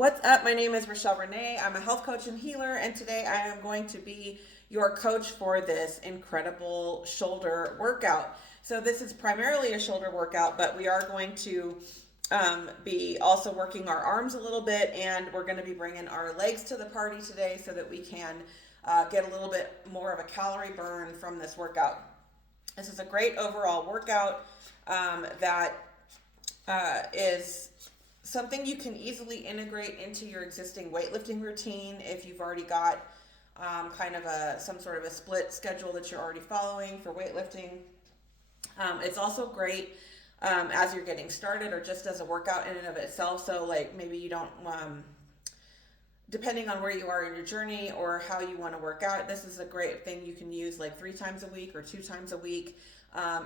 What's up? My name is Rochelle Renee. I'm a health coach and healer, and today I am going to be your coach for this incredible shoulder workout. So, this is primarily a shoulder workout, but we are going to be also working our arms a little bit, and we're going to be bringing our legs to the party today so that we can get a little bit more of a calorie burn from this workout. This is a great overall workout that is something you can easily integrate into your existing weightlifting routine if you've already got kind of some sort of a split schedule that you're already following for weightlifting. It's also great as you're getting started or just as a workout in and of itself. So like maybe you don't, depending on where you are in your journey or how you want to work out, this is a great thing you can use like 3 times a week or 2 times a week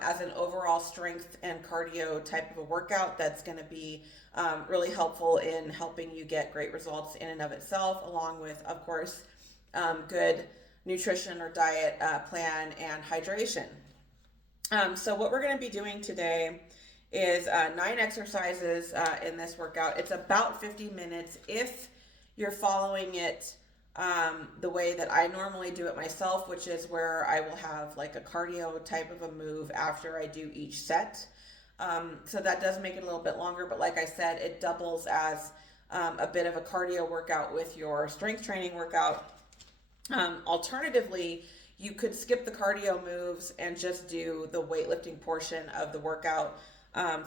as an overall strength and cardio type of a workout that's going to be really helpful in helping you get great results in and of itself, along with, of course, good nutrition or diet plan and hydration. So what we're going to be doing today is 9 exercises in this workout. It's about 50 minutes if you're following it the way that I normally do it myself, which is where I will have like a cardio type of a move after I do each set. So that does make it a little bit longer, but like I said, it doubles as a bit of a cardio workout with your strength training workout. Alternatively, you could skip the cardio moves and just do the weightlifting portion of the workout,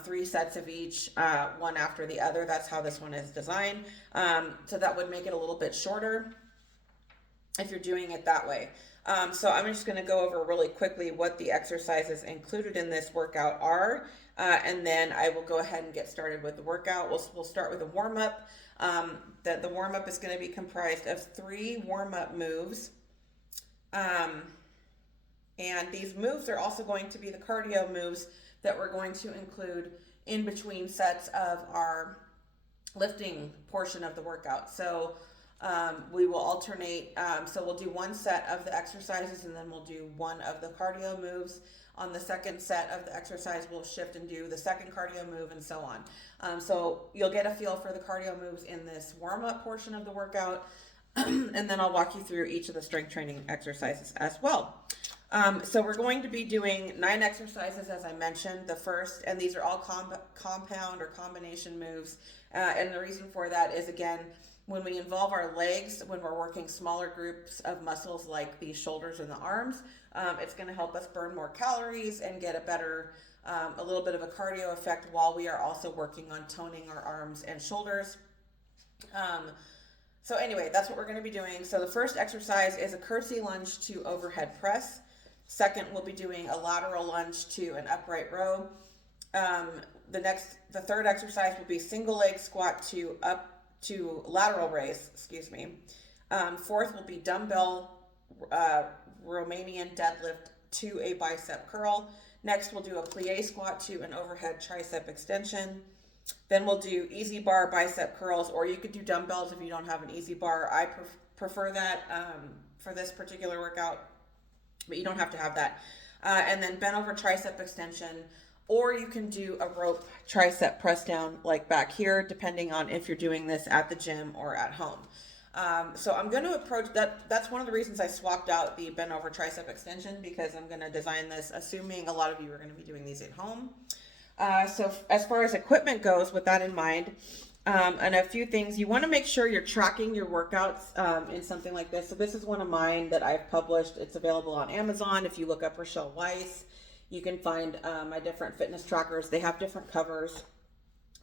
3 sets of each, one after the other. That's how this one is designed. So that would make it a little bit shorter if you're doing it that way. So I'm just going to go over really quickly what the exercises included in this workout are, and then I will go ahead and get started with the workout. We'll start with a warm-up. The warm-up is going to be comprised of 3 warm-up moves. And these moves are also going to be the cardio moves that we're going to include in between sets of our lifting portion of the workout. So we will alternate. So we'll do 1 set of the exercises and then we'll do 1 of the cardio moves. On the second set of the exercise, we'll shift and do the second cardio move and so on. So you'll get a feel for the cardio moves in this warm-up portion of the workout. And then I'll walk you through each of the strength training exercises as well. So we're going to be doing 9 exercises, as I mentioned, the first, and these are all compound or combination moves. And the reason for that is, again, when we involve our legs, when we're working smaller groups of muscles like the shoulders and the arms, it's going to help us burn more calories and get a little bit of a cardio effect while we are also working on toning our arms and shoulders. So anyway, that's what we're going to be doing. So the first exercise is a curtsy lunge to overhead press. Second, we'll be doing a lateral lunge to an upright row. The third exercise will be single leg squat to lateral raise, Fourth will be dumbbell Romanian deadlift to a bicep curl. Next, we'll do a plie squat to an overhead tricep extension. Then we'll do easy bar bicep curls, or you could do dumbbells if you don't have an easy bar. I prefer that for this particular workout, but you don't have to have that. And then bent over tricep extension, or you can do a rope tricep press down like back here, depending on if you're doing this at the gym or at home. So I'm going to approach that. That's one of the reasons I swapped out the bent over tricep extension, because I'm going to design this assuming a lot of you are going to be doing these at home. So as far as equipment goes, with that in mind, and a few things, you want to make sure you're tracking your workouts in something like this. So this is one of mine that I've published. It's available on Amazon. If you look up Rochelle Weiss, you can find my different fitness trackers. They have different covers.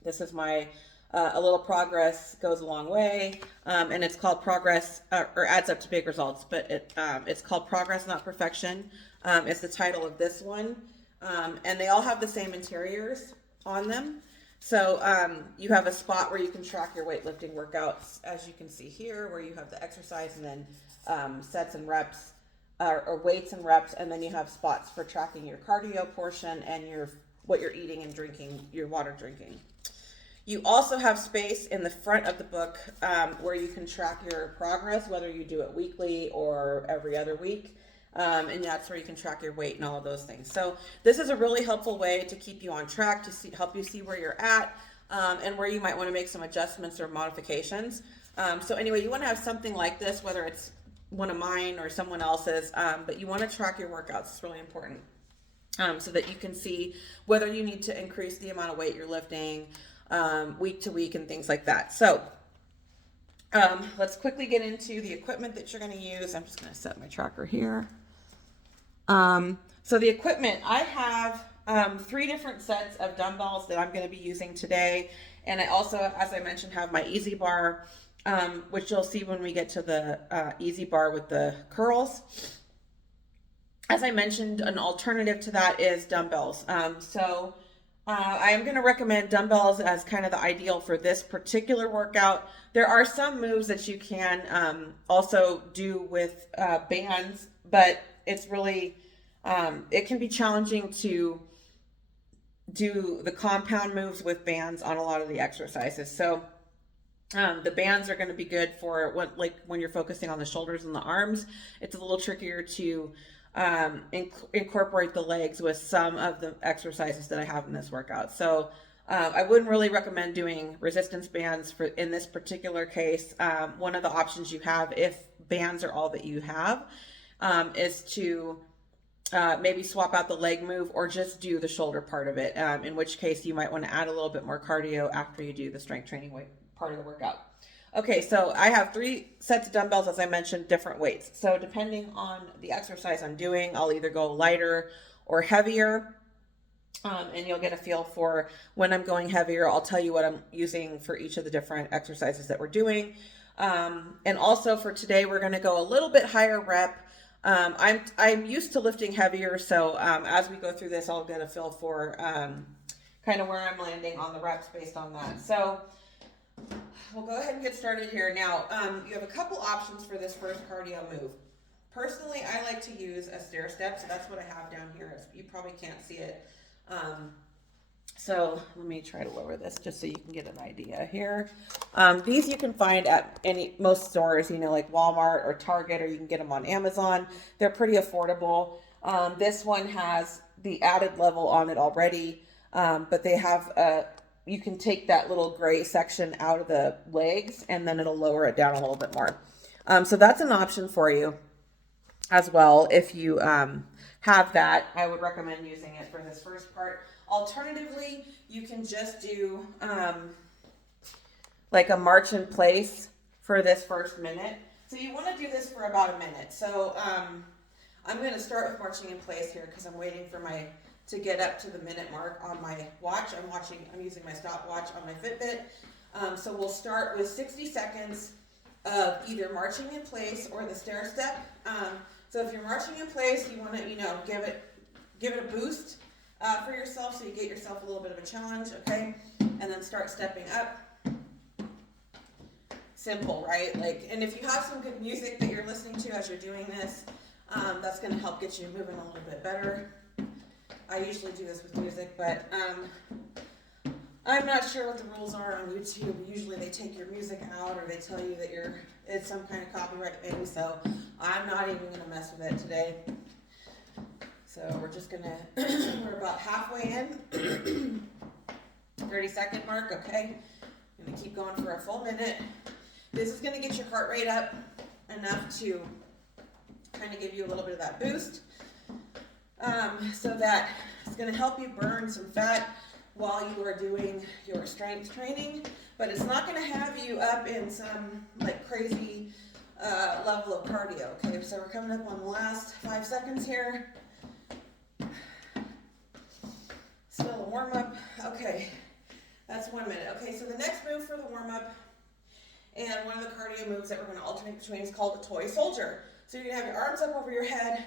This is my a little progress goes a long way, and it's called Progress, or adds up to big results, but it's called Progress Not Perfection. It's the title of this one. And they all have the same interiors on them. So you have a spot where you can track your weightlifting workouts, as you can see here, where you have the exercise and then sets and reps, or weights and reps, and then you have spots for tracking your cardio portion and what you're eating and drinking, your water drinking. You also have space in the front of the book where you can track your progress, whether you do it weekly or every other week. And that's where you can track your weight and all of those things. So this is a really helpful way to keep you on track, to help you see where you're at, and where you might want to make some adjustments or modifications. So anyway, you want to have something like this, whether it's one of mine or someone else's, but you want to track your workouts. It's really important. So that you can see whether you need to increase the amount of weight you're lifting week to week and things like that. So let's quickly get into the equipment that you're going to use. I'm just going to set my tracker here. So the equipment, I have 3 different sets of dumbbells that I'm going to be using today. And I also, as I mentioned, have my Easy Bar, which you'll see when we get to the Easy Bar with the curls. As I mentioned, an alternative to that is dumbbells. I am going to recommend dumbbells as kind of the ideal for this particular workout. There are some moves that you can also do with bands, but it's really, it can be challenging to do the compound moves with bands on a lot of the exercises. So the bands are going to be good for when you're focusing on the shoulders and the arms. It's a little trickier to incorporate the legs with some of the exercises that I have in this workout. So I wouldn't really recommend doing resistance bands in this particular case. One of the options you have, if bands are all that you have, is to maybe swap out the leg move or just do the shoulder part of it, in which case you might want to add a little bit more cardio after you do the strength training part of the workout. Okay, so I have 3 sets of dumbbells, as I mentioned, different weights. So depending on the exercise I'm doing, I'll either go lighter or heavier, and you'll get a feel for when I'm going heavier. I'll tell you what I'm using for each of the different exercises that we're doing. And also for today, we're going to go a little bit higher rep. I'm used to lifting heavier, so as we go through this, I'll get a feel for kind of where I'm landing on the reps based on that. So we'll go ahead and get started here. Now, you have a couple options for this first cardio move. Personally, I like to use a stair step, so that's what I have down here. You probably can't see it. So let me try to lower this just so you can get an idea here. These you can find at most stores, like Walmart or Target, or you can get them on Amazon. They're pretty affordable. This one has the added level on it already, but they have you can take that little gray section out of the legs and then it'll lower it down a little bit more. So that's an option for you as well. If you have that, I would recommend using it for this first part. Alternatively, you can just do like a march in place for this first minute. So you want to do this for about a minute. So I'm going to start with marching in place here because I'm waiting for to get up to the minute mark on my watch. I'm using my stopwatch on my Fitbit. So we'll start with 60 seconds of either marching in place or the stair step. So if you're marching in place, you want to, give it a boost for yourself, so you get yourself a little bit of a challenge, okay? And then start stepping up. Simple, right? And if you have some good music that you're listening to as you're doing this, that's going to help get you moving a little bit better. I usually do this with music, but I'm not sure what the rules are on YouTube. Usually they take your music out or they tell you that it's some kind of copyright thing, so I'm not even going to mess with it today. So we're just going to, we're about halfway in, 30-second mark, okay? I'm going to keep going for a full minute. This is going to get your heart rate up enough to kind of give you a little bit of that boost. So that it's going to help you burn some fat while you are doing your strength training, but it's not going to have you up in some crazy level of cardio. Okay, so we're coming up on the last 5 seconds here. Still a warm up. Okay, that's 1 minute. Okay, so the next move for the warm up and one of the cardio moves that we're going to alternate between is called a toy soldier. So you're going to have your arms up over your head,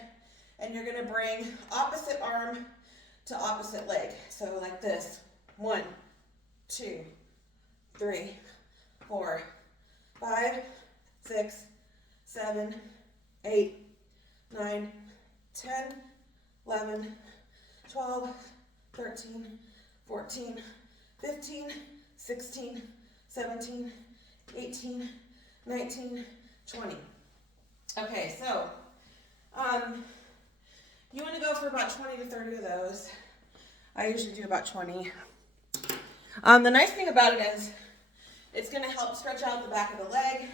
and you're going to bring opposite arm to opposite leg. So like this. 1, 2, 3, 4, 5, 6, 7, 8, 9, 10, 11, 12, 13, 14, 15, 16, 17, 18, 19, 20. Okay, so you want to go for about 20 to 30 of those. I usually do about 20. The nice thing about it is it's going to help stretch out the back of the leg,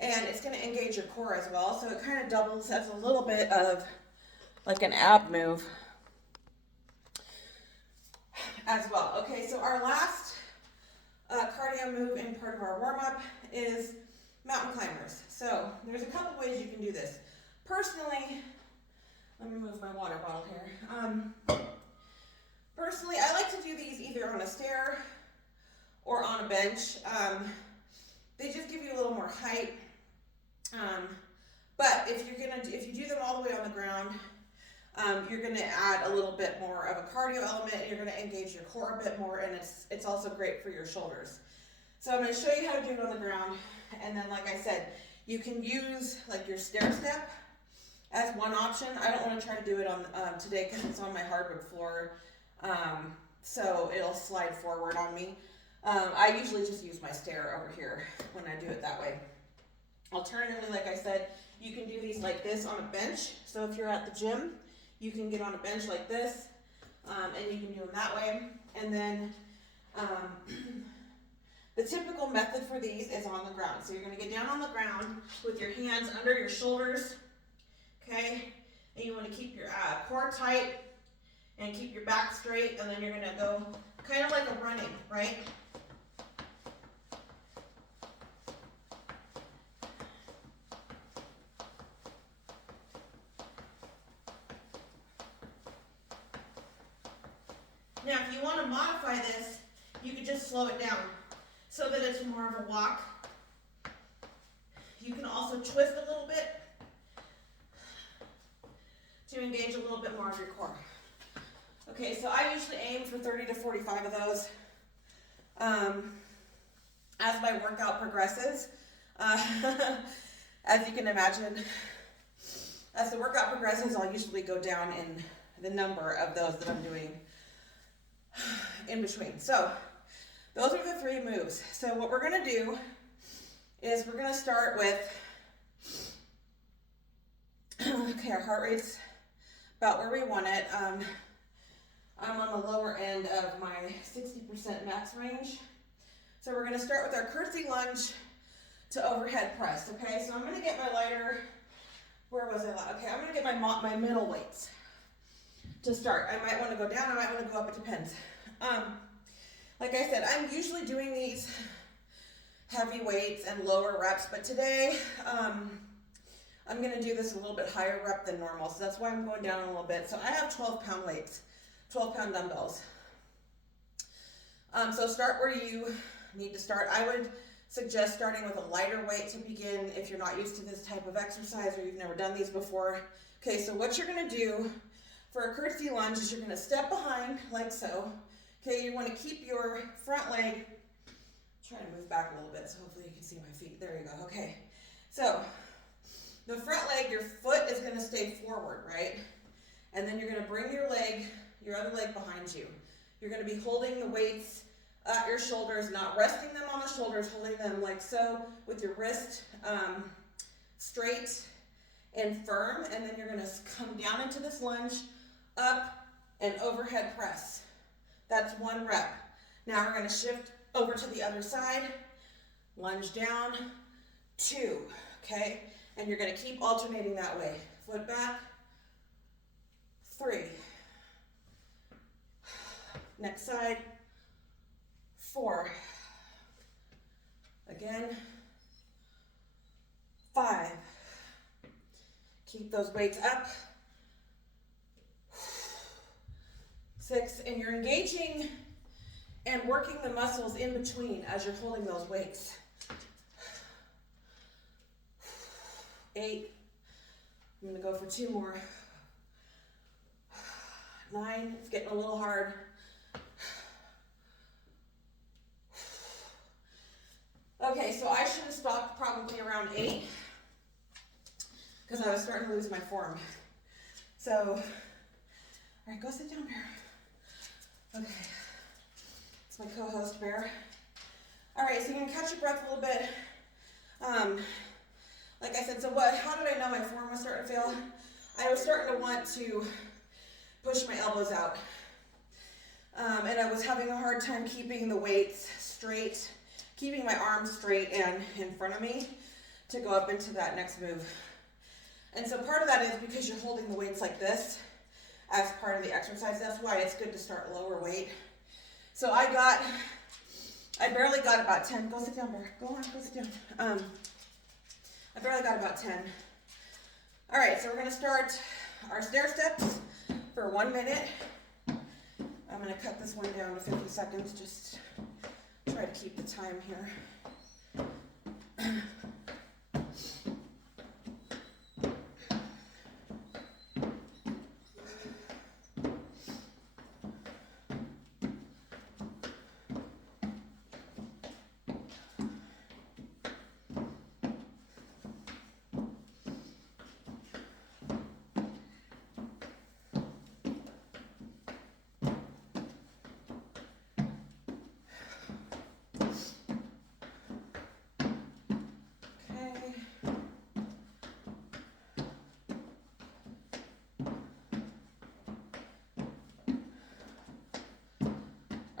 and it's going to engage your core as well. So it kind of doubles as a little bit of like an ab move as well. Okay, so our last cardio move in part of our warm-up is mountain climbers. So there's a couple ways you can do this. Personally, let me move my water bottle here. Personally, I like to do these either on a stair or on a bench. They just give you a little more height. But if you do them all the way on the ground, you're gonna add a little bit more of a cardio element, and you're gonna engage your core a bit more, and it's also great for your shoulders. So I'm gonna show you how to do it on the ground, and then like I said, you can use like your stair step as one option. I don't want to try to do it on today because it's on my hardwood floor, so it'll slide forward on me. I usually just use my stair over here when I do it that way. Alternatively, like I said, you can do these like this on a bench. So if you're at the gym, you can get on a bench like this, and you can do them that way. And then the typical method for these is on the ground. So you're going to get down on the ground with your hands under your shoulders, okay? And you want to keep your core tight and keep your back straight, and then you're going to go kind of like a running, right? Now, if you want to modify this, you could just slow it down so that it's more of a walk. You can also twist a little bit to engage a little bit more of your core. Okay, so I usually aim for 30 to 45 of those. As my workout progresses, as you can imagine, as the workout progresses, I'll usually go down in the number of those that I'm doing in between. So those are the three moves. So what we're going to do is we're going to start with, okay, our heart rate's about where we want it. I'm on the lower end of my 60% max range. So we're going to start with our curtsy lunge to overhead press, okay? So I'm going to get my lighter, where was I? Okay, I'm going to get my middle weights to start. I might want to go down, I might want to go up, it depends. Like I said, I'm usually doing these heavy weights and lower reps, but today I'm going to do this a little bit higher rep than normal, so that's why I'm going down a little bit. So I have 12-pound weights, 12-pound dumbbells. So start where you need to start. I would suggest starting with a lighter weight to begin if you're not used to this type of exercise or you've never done these before. Okay, so what you're going to do for a curtsy lunge is you're going to step behind like so. Okay, you want to keep your front leg, try to move back a little bit so hopefully you can see my feet. There you go. Okay, so the front leg, your foot is going to stay forward, right? And then you're going to bring your other leg behind you. You're going to be holding the weights at your shoulders, not resting them on the shoulders, holding them like so with your wrist straight and firm. And then you're going to come down into this lunge, up and overhead press. That's one rep. Now we're going to shift over to the other side, lunge down, 2, okay? And you're going to keep alternating that way. Foot back, 3. Next side, 4. Again, 5. Keep those weights up. 6, and you're engaging and working the muscles in between as you're holding those weights. 8, I'm gonna go for 2 more. 9, it's getting a little hard. Okay, so I should have stopped probably around 8 because I was starting to lose my form. So, all right, go sit down, Bear. Okay, it's my co-host, Bear. All right, so you're gonna catch your breath a little bit. Like I said, how did I know my form was starting to fail? I was starting to want to push my elbows out. And I was having a hard time keeping the weights straight, keeping my arms straight and in front of me to go up into that next move. And so part of that is because you're holding the weights like this as part of the exercise. That's why it's good to start lower weight. So I barely got about 10. Go sit down, Bear. Go on, go sit down. I barely got about 10. All right, so we're gonna start our stair steps for 1 minute. I'm gonna cut this one down to 50 seconds, just try to keep the time here.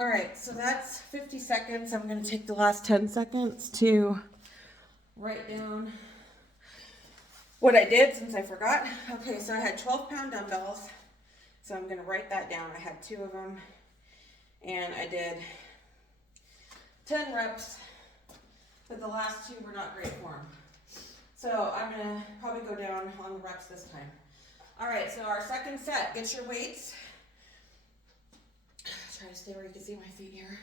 All right, so that's 50 seconds. I'm going to take the last 10 seconds to write down what I did since I forgot. Okay, so I had 12-pound dumbbells. So I'm going to write that down. I had 2 of them. And I did 10 reps, but the last 2 were not great form. So I'm going to probably go down on the reps this time. All right, so our second set, get your weights. Try to stay where you can see my feet here.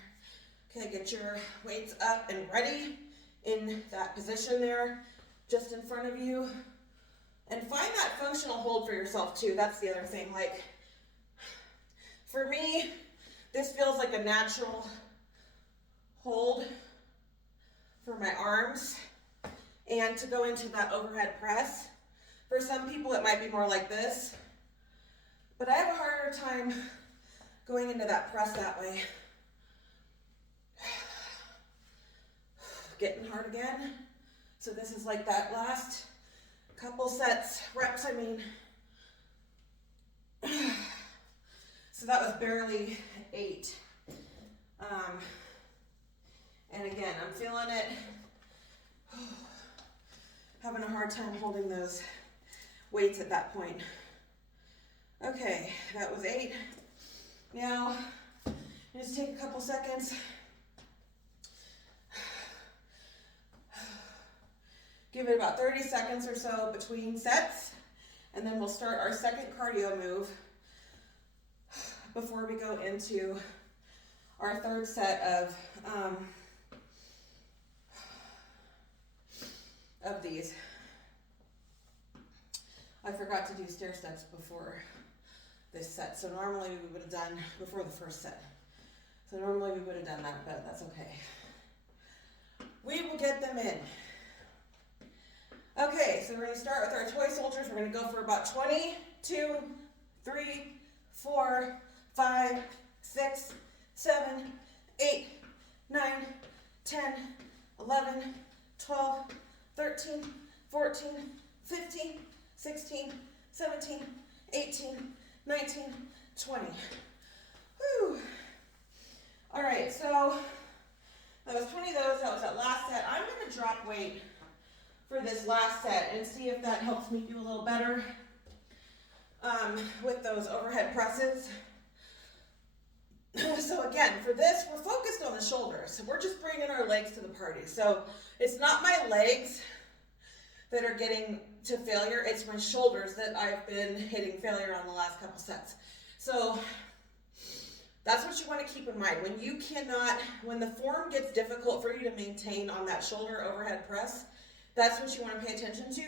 Okay, get your weights up and ready in that position there, just in front of you. And find that functional hold for yourself too. That's the other thing. Like, for me, this feels like a natural hold for my arms. And to go into that overhead press, for some people it might be more like this. But I have a harder time going into that press that way. Getting hard again. So this is like that last couple sets, reps, I mean. So that was barely 8. And again, I'm feeling it. Having a hard time holding those weights at that point. Okay, that was 8. Now, just take a couple seconds. Give it about 30 seconds or so between sets, and then we'll start our second cardio move before we go into our third set of these. I forgot to do stair steps before this set, so normally we would have done before the first set. So normally we would have done that, but that's okay. We will get them in. Okay, so we're going to start with our toy soldiers. We're going to go for about 20, 2, 3, 4, 5, 6, 7, 8, 9, 10, 11, 12, 13, 14, 15, 16, 17, 18, 19, 20. Whew. All right, so that was 20 of those. That was that last set. I'm going to drop weight for this last set and see if that helps me do a little better with those overhead presses. So again, for this, we're focused on the shoulders. So we're just bringing our legs to the party. So it's not my legs that are getting to failure. It's my shoulders that I've been hitting failure on the last couple sets. So that's what you want to keep in mind. When the form gets difficult for you to maintain on that shoulder overhead press, that's what you want to pay attention to.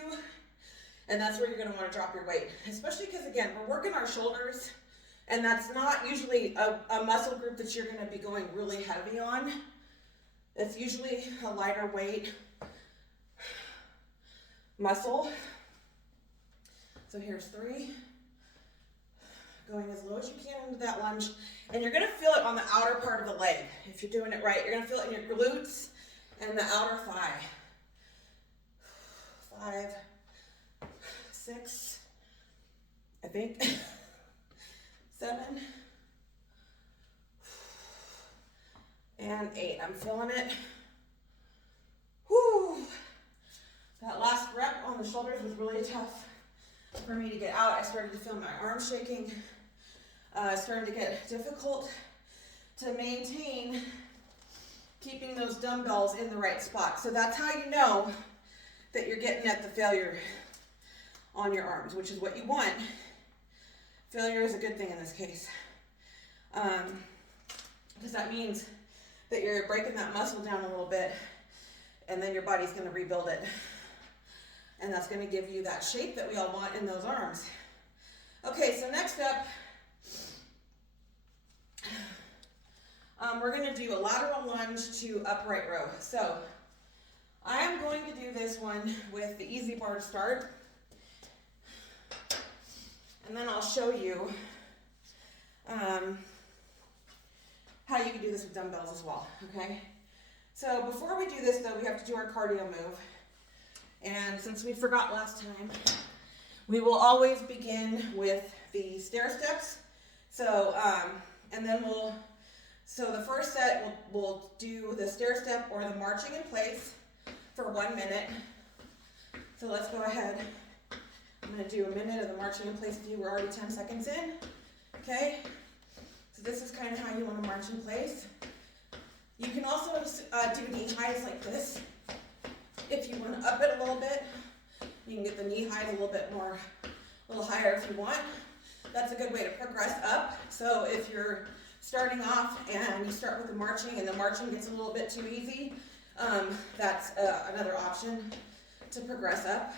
And that's where you're going to want to drop your weight. Especially because, again, we're working our shoulders. And that's not usually a muscle group that you're going to be going really heavy on. It's usually a lighter weight muscle. So here's 3. Going as low as you can into that lunge. And you're going to feel it on the outer part of the leg. If you're doing it right, you're going to feel it in your glutes and the outer thigh. 5, 6, I think. 7, And 8. I'm feeling it. Whew. That last rep on the shoulders was really tough for me to get out. I started to feel my arms shaking. It started to get difficult to maintain keeping those dumbbells in the right spot. So that's how you know that you're getting at the failure on your arms, which is what you want. Failure is a good thing in this case. Because that means that you're breaking that muscle down a little bit, and then your body's going to rebuild it. And that's going to give you that shape that we all want in those arms. Okay, so next up, we're going to do a lateral lunge to upright row. So I am going to do this one with the easy bar to start. And then I'll show you how you can do this with dumbbells as well, okay? So before we do this though, we have to do our cardio move. And since we forgot last time, we will always begin with the stair steps. So, and then so the first set, we'll do the stair step or the marching in place for 1 minute. So let's go ahead. I'm going to do a minute of the marching in place with you. We're already 10 seconds in, okay? So this is kind of how you want to march in place. You can also do knee highs like this. If you want to up it a little bit, you can get the knee height a little bit more, a little higher if you want. That's a good way to progress up. So if you're starting off and you start with the marching and the marching gets a little bit too easy, that's another option to progress up.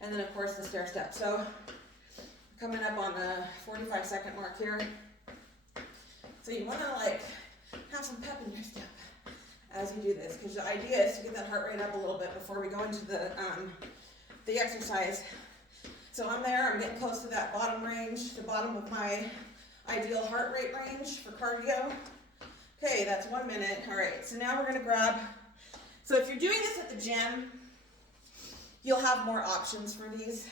And then of course the stair step. So coming up on the 45-second mark here. So you want to like have some pep in your step as you do this, because the idea is to get that heart rate up a little bit before we go into the exercise. So I'm there, I'm getting close to that bottom range, the bottom of my ideal heart rate range for cardio. Okay, that's 1 minute. All right, so now we're gonna grab, so if you're doing this at the gym, you'll have more options for these,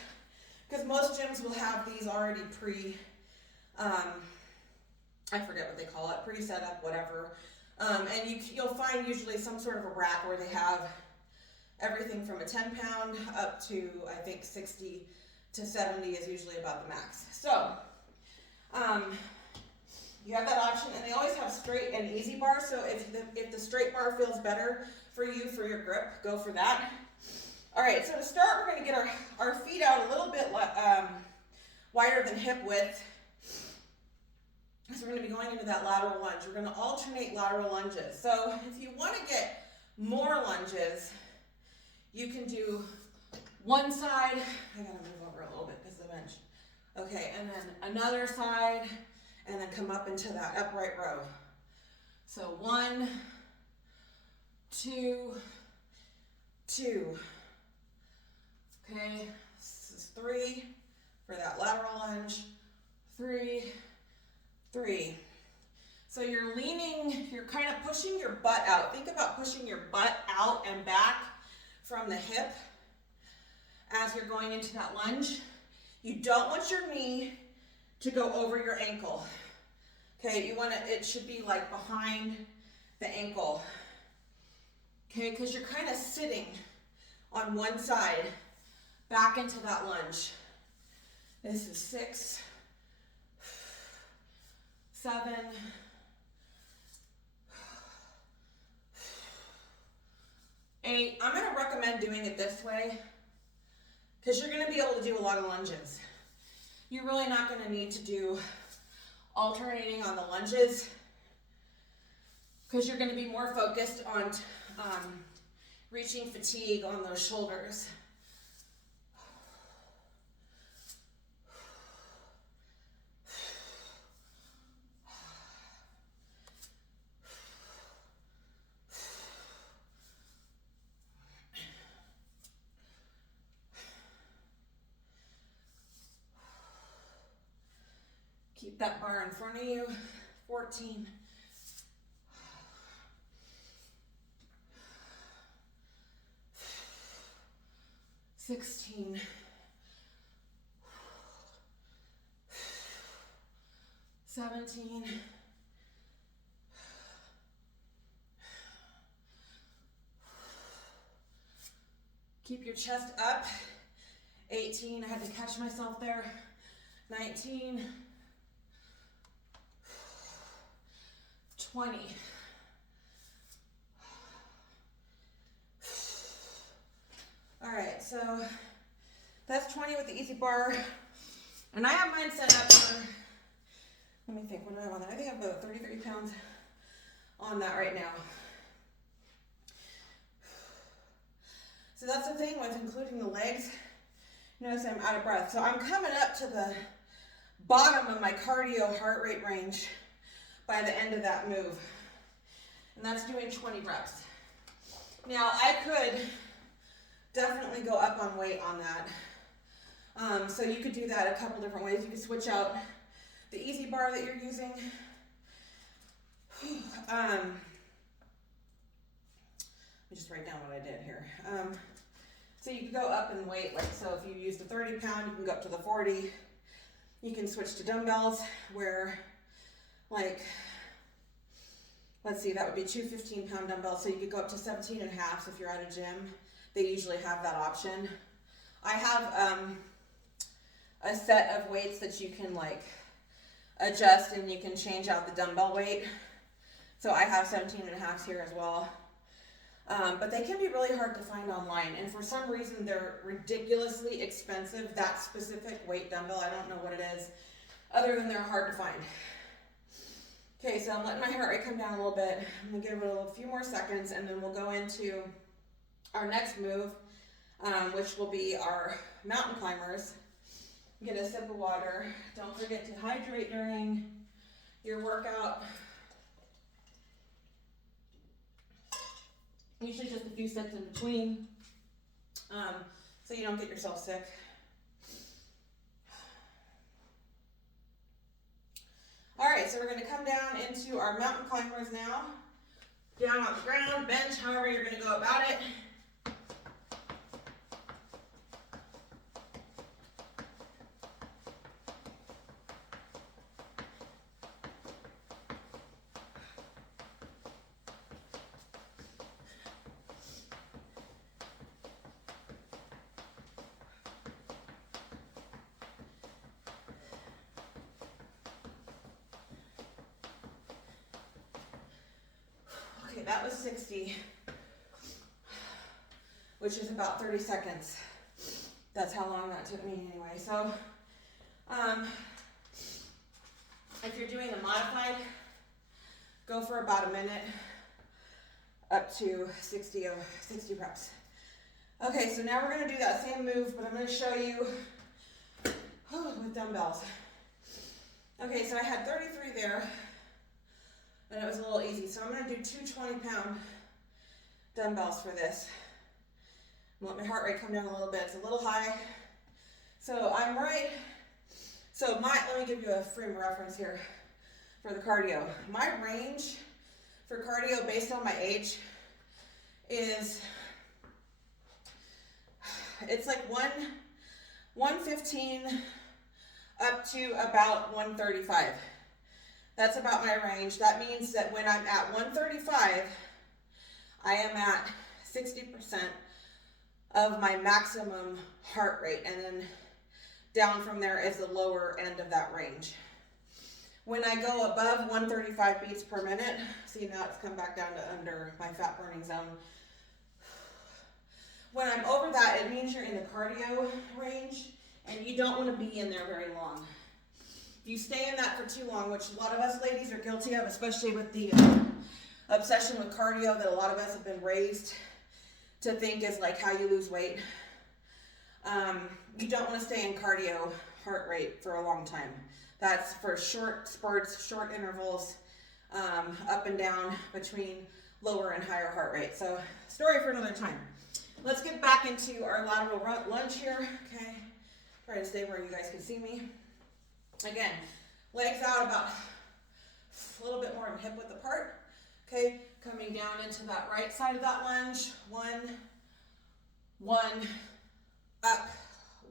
because most gyms will have these already I forget what they call it, pre-set up, whatever. And you'll find usually some sort of a rack where they have everything from a 10-pound up to, I think, 60 to 70 is usually about the max. So, you have that option, and they always have straight and easy bar, so if the straight bar feels better for you, for your grip, go for that. All right, so to start, we're gonna get our feet out a little bit wider than hip width. So we're going to be going into that lateral lunge. We're going to alternate lateral lunges. So if you want to get more lunges, you can do one side. I got to move over a little bit because of the bench. Okay, and then another side, and then come up into that upright row. So 1, 2, 2. Okay, this is 3 for that lateral lunge. 3, 3. So you're leaning, you're kind of pushing your butt out. Think about pushing your butt out and back from the hip as you're going into that lunge. You don't want your knee to go over your ankle. Okay, it should be like behind the ankle. Okay, because you're kind of sitting on one side back into that lunge. This is 6, 7, 8. I'm going to recommend doing it this way because you're going to be able to do a lot of lunges. You're really not going to need to do alternating on the lunges because you're going to be more focused on reaching fatigue on those shoulders. Keep that bar in front of you. 14. 16. 17. Keep your chest up. 18, I had to catch myself there. 19, 20. All right, so that's 20 with the easy bar. And I have mine set up for, let me think, what do I have on that? I think I have about 33 pounds on that right now. So that's the thing with including the legs. Notice I'm out of breath. So I'm coming up to the bottom of my cardio heart rate range by the end of that move. And that's doing 20 reps. Now I could definitely go up on weight on that. So you could do that a couple different ways. You could switch out the easy bar that you're using. Let me just write down what I did here. So you can go up in weight, like so if you used a 30 pound, you can go up to the 40. You can switch to dumbbells where, like, let's see, that would be 2 15-pound dumbbells. So you could go up to 17 and a half. So if you're at a gym, they usually have that option. I have a set of weights that you can like adjust, and you can change out the dumbbell weight. So I have 17 and a half here as well. But they can be really hard to find online, and for some reason they're ridiculously expensive, that specific weight dumbbell. I don't know what it is, other than they're hard to find. Okay, so I'm letting my heart rate come down a little bit. I'm gonna give it a few more seconds, and then we'll go into our next move, which will be our mountain climbers. Get a sip of water. Don't forget to hydrate during your workout. Usually just a few sips in between, so you don't get yourself sick. All right, so we're gonna come down into our mountain climbers now. Down on the ground, bench, however you're gonna go about it. Okay, that was 60, which is about 30 seconds. That's how long that took me anyway. So, if you're doing the modified, go for about a minute, up to 60 reps. Okay, so now we're gonna do that same move, but I'm gonna show you with dumbbells. Okay, so I had 33 there, and it was a little easy. So I'm gonna do 2 20-pound dumbbells for this. Let my heart rate come down a little bit. It's a little high. So I'm right. So let me give you a frame of reference here for the cardio. My range for cardio based on my age is, it's like 115 up to about 135. That's about my range. That means that when I'm at 135, I am at 60% of my maximum heart rate, and then down from there is the lower end of that range. When I go above 135 beats per minute, see now it's come back down to under my fat burning zone. When I'm over that, it means you're in the cardio range, and you don't want to be in there very long. If you stay in that for too long, which a lot of us ladies are guilty of, especially with the obsession with cardio that a lot of us have been raised to think is like how you lose weight. You don't want to stay in cardio heart rate for a long time. That's for short spurts, short intervals, up and down between lower and higher heart rate. So, story for another time. Let's get back into our lateral lunge here. Okay, try to stay where you guys can see me. Again, legs out about a little bit more of hip width apart. Okay, coming down into that right side of that lunge. One, up,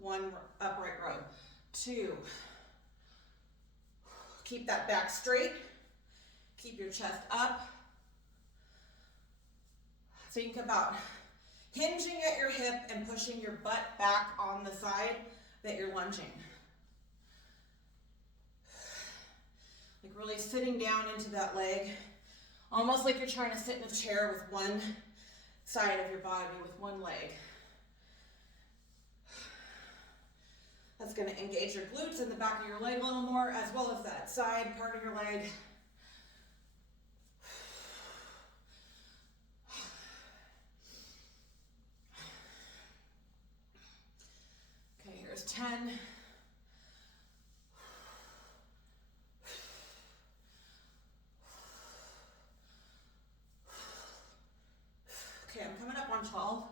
one upright row. 2. Keep that back straight. Keep your chest up. So you can hinging at your hip and pushing your butt back on the side that you're lunging. Like really sitting down into that leg, almost like you're trying to sit in a chair with one side of your body, with one leg. That's going to engage your glutes in the back of your leg a little more, as well as that side part of your leg. Okay, here's 10. Okay, I'm coming up on 12,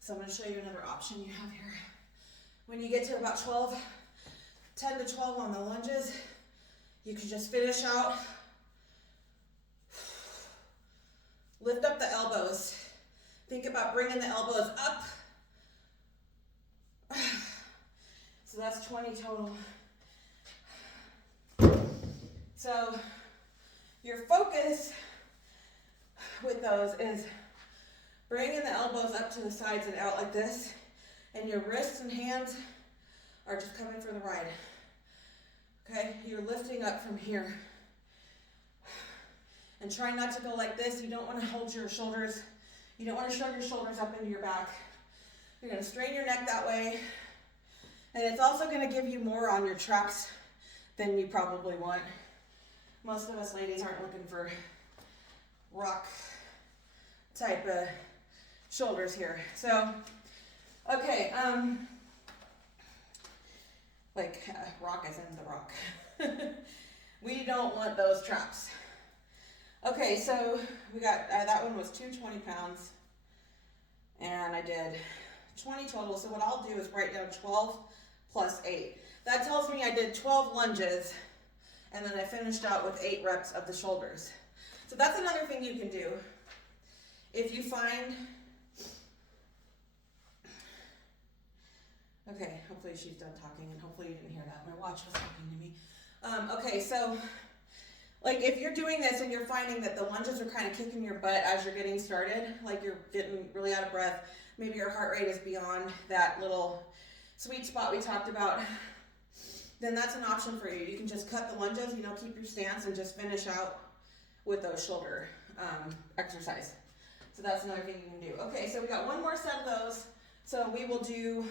so I'm going to show you another option you have here. When you get to about 12, 10 to 12 on the lunges, you can just finish out. Lift up the elbows. Think about bringing the elbows up. So that's 20 total. So your focus with those is bringing the elbows up to the sides and out like this, and your wrists and hands are just coming for the ride. Okay, you're lifting up from here. And try not to go like this. You don't want to hold your shoulders. You don't want to shrug your shoulders up into your back. You're going to strain your neck that way. And it's also going to give you more on your traps than you probably want. Most of us ladies aren't looking for rock type of shoulders here. So, okay, rock as in the rock. We don't want those traps. Okay, so we got, that one was 220 pounds, and I did 20 total. So what I'll do is write down 12 plus 8. That tells me I did 12 lunges, and then I finished out with 8 reps of the shoulders. So that's another thing you can do. If you find, okay, hopefully she's done talking, and hopefully you didn't hear that. My watch was talking to me. Okay, so like if you're doing this and you're finding that the lunges are kind of kicking your butt as you're getting started, like you're getting really out of breath, maybe your heart rate is beyond that little sweet spot we talked about, then that's an option for you. You can just cut the lunges, keep your stance and just finish out with those shoulder exercise. So that's another thing you can do. Okay, so we got one more set of those. So we will do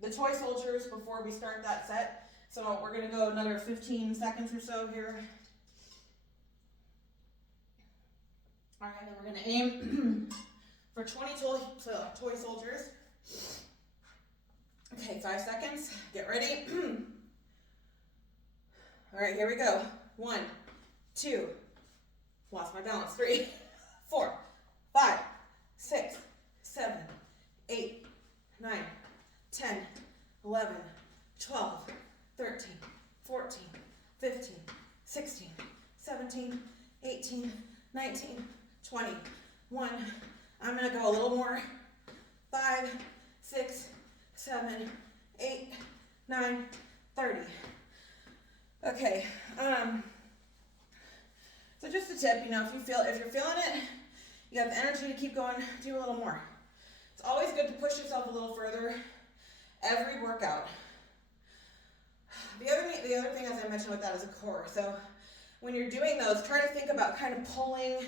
the toy soldiers before we start that set. So we're going to go another 15 seconds or so here. All right, then we're going to aim for 20 toy soldiers. Okay, 5 seconds. Get ready. All right, here we go. 1, 2, lost my balance. 3, 4, 5, 6, 7, 8, 9, 10, 11, 12, 13, 14, 15, 16, 17, 18, 19, 20, 1. I'm going to go a little more. 5, 6, 7, 8, 9, 30. Okay. So just a tip, if you're feeling it, you have the energy to keep going, do a little more. It's always good to push yourself a little further every workout. The other thing, as I mentioned with that, is a core. So when you're doing those, try to think about kind of pulling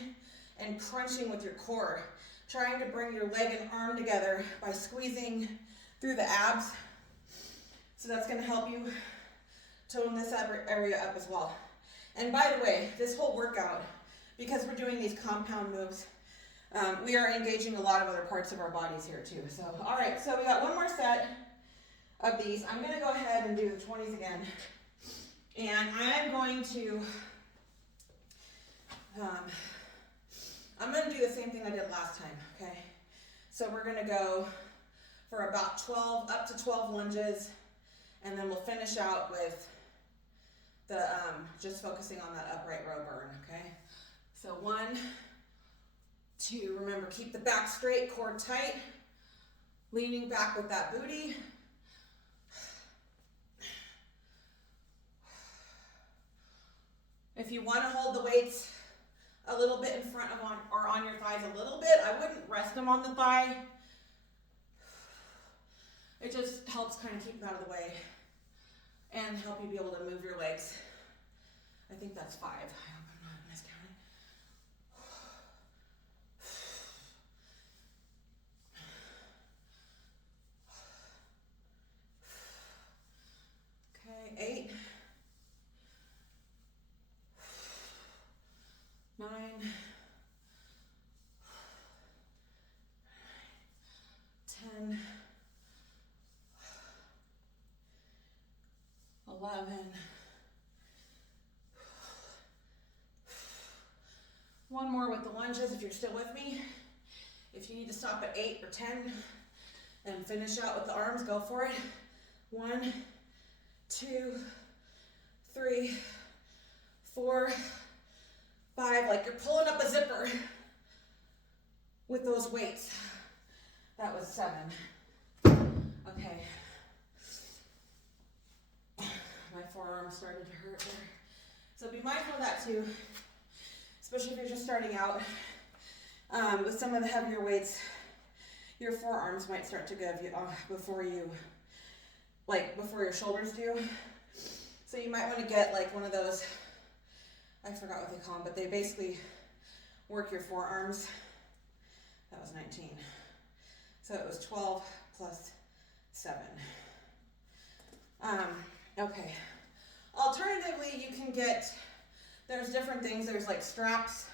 and crunching with your core, trying to bring your leg and arm together by squeezing through the abs. So that's going to help you tone this area up as well. And by the way, this whole workout, because we're doing these compound moves, we are engaging a lot of other parts of our bodies here too. So, all right, so we got one more set of these. I'm going to go ahead and do the 20s again. And I'm going to do the same thing I did last time, okay? So we're going to go for about 12, up to 12 lunges, and then we'll finish out with the, just focusing on that upright row burn, okay? So 1, 2, remember, keep the back straight, core tight, leaning back with that booty. If you want to hold the weights a little bit in front of on your thighs a little bit. I wouldn't rest them on the thigh. It just helps kind of keep them out of the way and help you be able to move your legs. I think that's 5. I hope I'm not miscounting. Okay, 8, 9, 10, 11. One more with the lunges if you're still with me. If you need to stop at 8 or 10 and finish out with the arms, go for it. 1, 2, 3, 4, 5, like you're pulling up a zipper with those weights. That was 7. Okay. My forearm started to hurt there. So be mindful of that too, especially if you're just starting out. With some of the heavier weights, your forearms might start to give you before your shoulders do. So you might want to get like one of those, I forgot what they call them, but they basically work your forearms. That was 19. So it was 12 plus 7. Okay. Alternatively, you can get, there's different things. There's like straps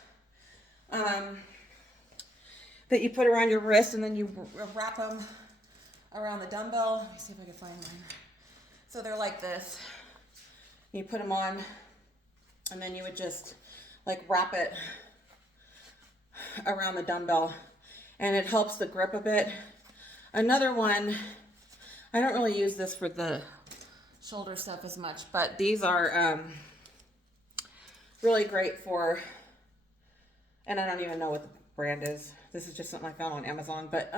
that you put around your wrist, and then you wrap them around the dumbbell. Let me see if I can find mine. So they're like this. You put them on, and then you would just like wrap it around the dumbbell, and it helps the grip a bit. Another one, I don't really use this for the shoulder stuff as much, but these are really great for, and I don't even know what the brand is. This is just something I found on Amazon, but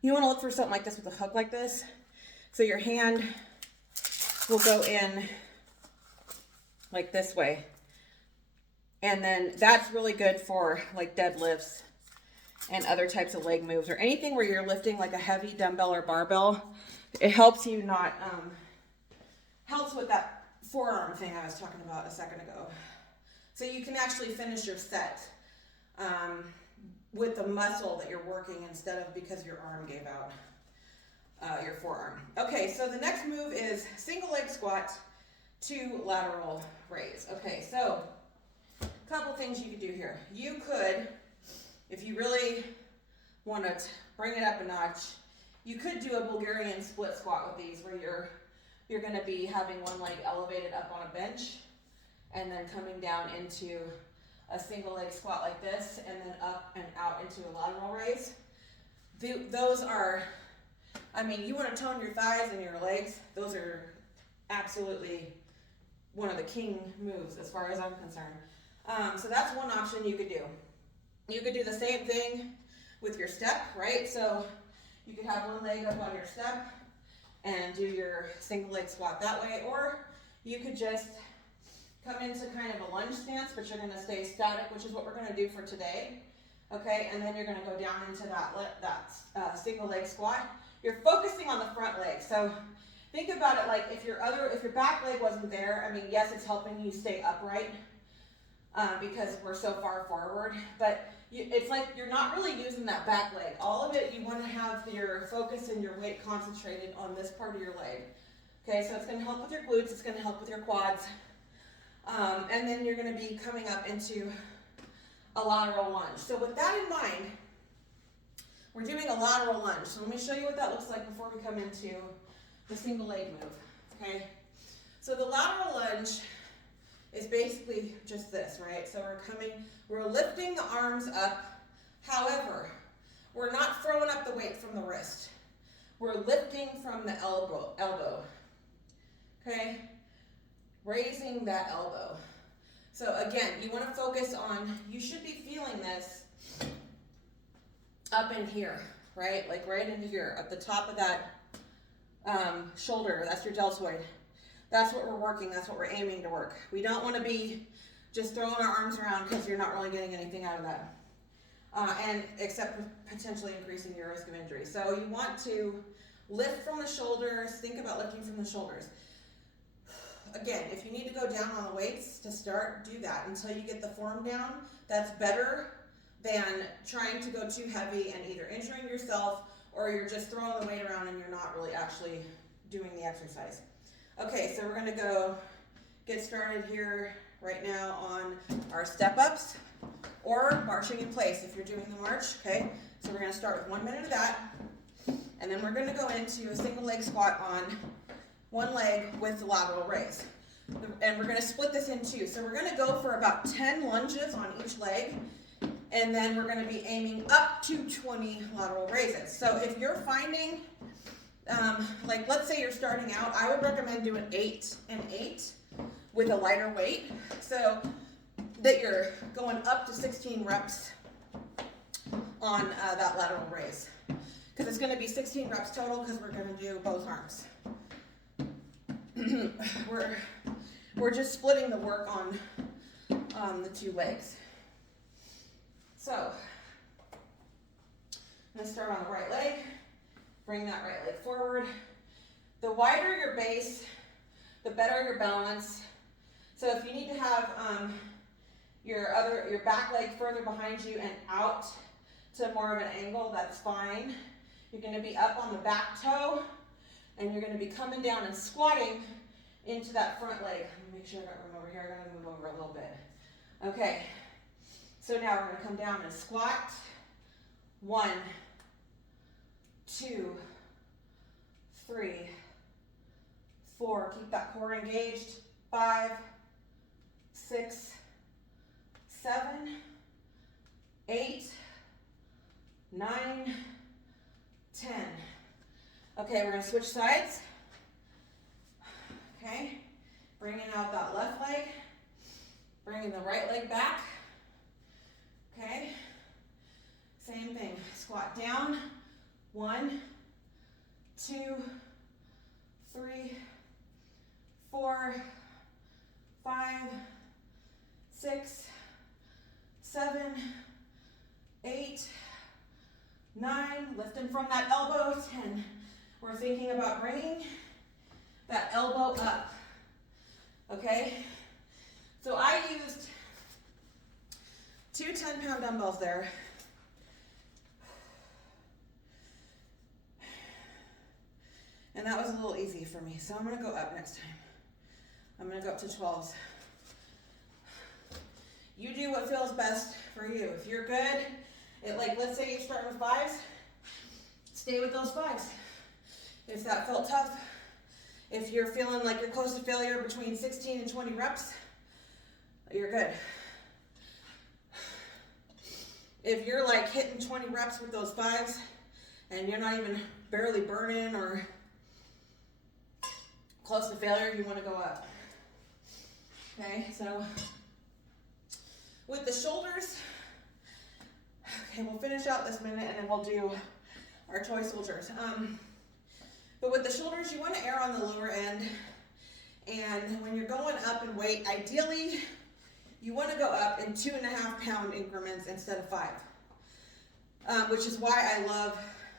you want to look for something like this with a hook like this. So your hand will go in like this way. And then that's really good for like deadlifts and other types of leg moves or anything where you're lifting like a heavy dumbbell or barbell. It helps you not, helps with that forearm thing I was talking about a second ago. So you can actually finish your set with the muscle that you're working instead of because your arm gave out, your forearm. Okay, so the next move is single leg squat to lateral raise. Okay, so a couple things you could do here. You could, if you really want to bring it up a notch, you could do a Bulgarian split squat with these where you're going to be having one leg elevated up on a bench and then coming down into a single leg squat like this and then up and out into a lateral raise. Those are, I mean, you want to tone your thighs and your legs. Those are absolutely one of the king moves as far as I'm concerned. So that's one option you could do. You could do the same thing with your step, right? So you could have one leg up on your step and do your single leg squat that way, or you could just come into kind of a lunge stance, but you're going to stay static, which is what we're going to do for today. Okay, and then you're going to go down into that single leg squat. You're focusing on the front leg. So think about it like if your back leg wasn't there. I mean, yes, it's helping you stay upright because we're so far forward, but it's like you're not really using that back leg. All of it, you want to have your focus and your weight concentrated on this part of your leg. Okay, so it's going to help with your glutes. It's going to help with your quads. And then you're going to be coming up into a lateral lunge. So with that in mind, we're doing a lateral lunge. So let me show you what that looks like before we come into the single leg move. Okay. So the lateral lunge is basically just this, right? So we're lifting the arms up. However, we're not throwing up the weight from the wrist. We're lifting from the elbow. Okay. Raising that elbow. So again, you want to focus on, you should be feeling this up in here, right? Like right into here, at the top of that shoulder. That's your deltoid. That's what we're working. That's what we're aiming to work. We don't want to be just throwing our arms around because you're not really getting anything out of that. And except potentially increasing your risk of injury. So you want to lift from the shoulders, think about lifting from the shoulders. Again, if you need to go down on the weights to start, do that until you get the form down. That's better than trying to go too heavy and either injuring yourself or you're just throwing the weight around and you're not really actually doing the exercise. Okay, so we're gonna go get started here right now on our step ups or marching in place if you're doing the march, okay? So we're gonna start with 1 minute of that, and then we're gonna go into a single leg squat on one leg with the lateral raise. And we're gonna split this in two. So we're gonna go for about 10 lunges on each leg, and then we're gonna be aiming up to 20 lateral raises. So if you're finding, like let's say you're starting out, I would recommend doing 8 and 8 with a lighter weight, so that you're going up to 16 reps on that lateral raise. Because it's gonna be 16 reps total because we're gonna do both arms. We're just splitting the work on the two legs. So, I'm going to start on the right leg. Bring that right leg forward. The wider your base, the better your balance. So if you need to have your back leg further behind you and out to more of an angle, that's fine. You're going to be up on the back toe, and you're going to be coming down and squatting into that front leg. Let me make sure I got room over here. I got to move over a little bit. Okay, so now we're going to come down and squat. 1, 2, 3, 4. Keep that core engaged. 5, 6, 7, 8, 9, 10. Okay, we're going to switch sides. Okay, bringing out that left leg, bringing the right leg back. Okay, same thing. Squat down. 1, 2, 3, 4, 5, 6, 7, 8, 9. Lifting from that elbow. 10. We're thinking about bringing that elbow up. Okay? So I used 2 10-pound dumbbells there. And that was a little easy for me. So I'm going to go up next time. I'm going to go up to 12s. You do what feels best for you. If you're good, like let's say you're starting with 5s, stay with those 5s. If that felt tough, if you're feeling like you're close to failure between 16 and 20 reps, you're good. If you're like hitting 20 reps with those 5s and you're not even barely burning or close to failure, you want to go up. Okay, so with the shoulders, okay, we'll finish out this minute and then we'll do our toy soldiers. But with the shoulders, you want to err on the lower end. And when you're going up in weight, ideally, you want to go up in 2.5-pound increments instead of 5. Which is why I love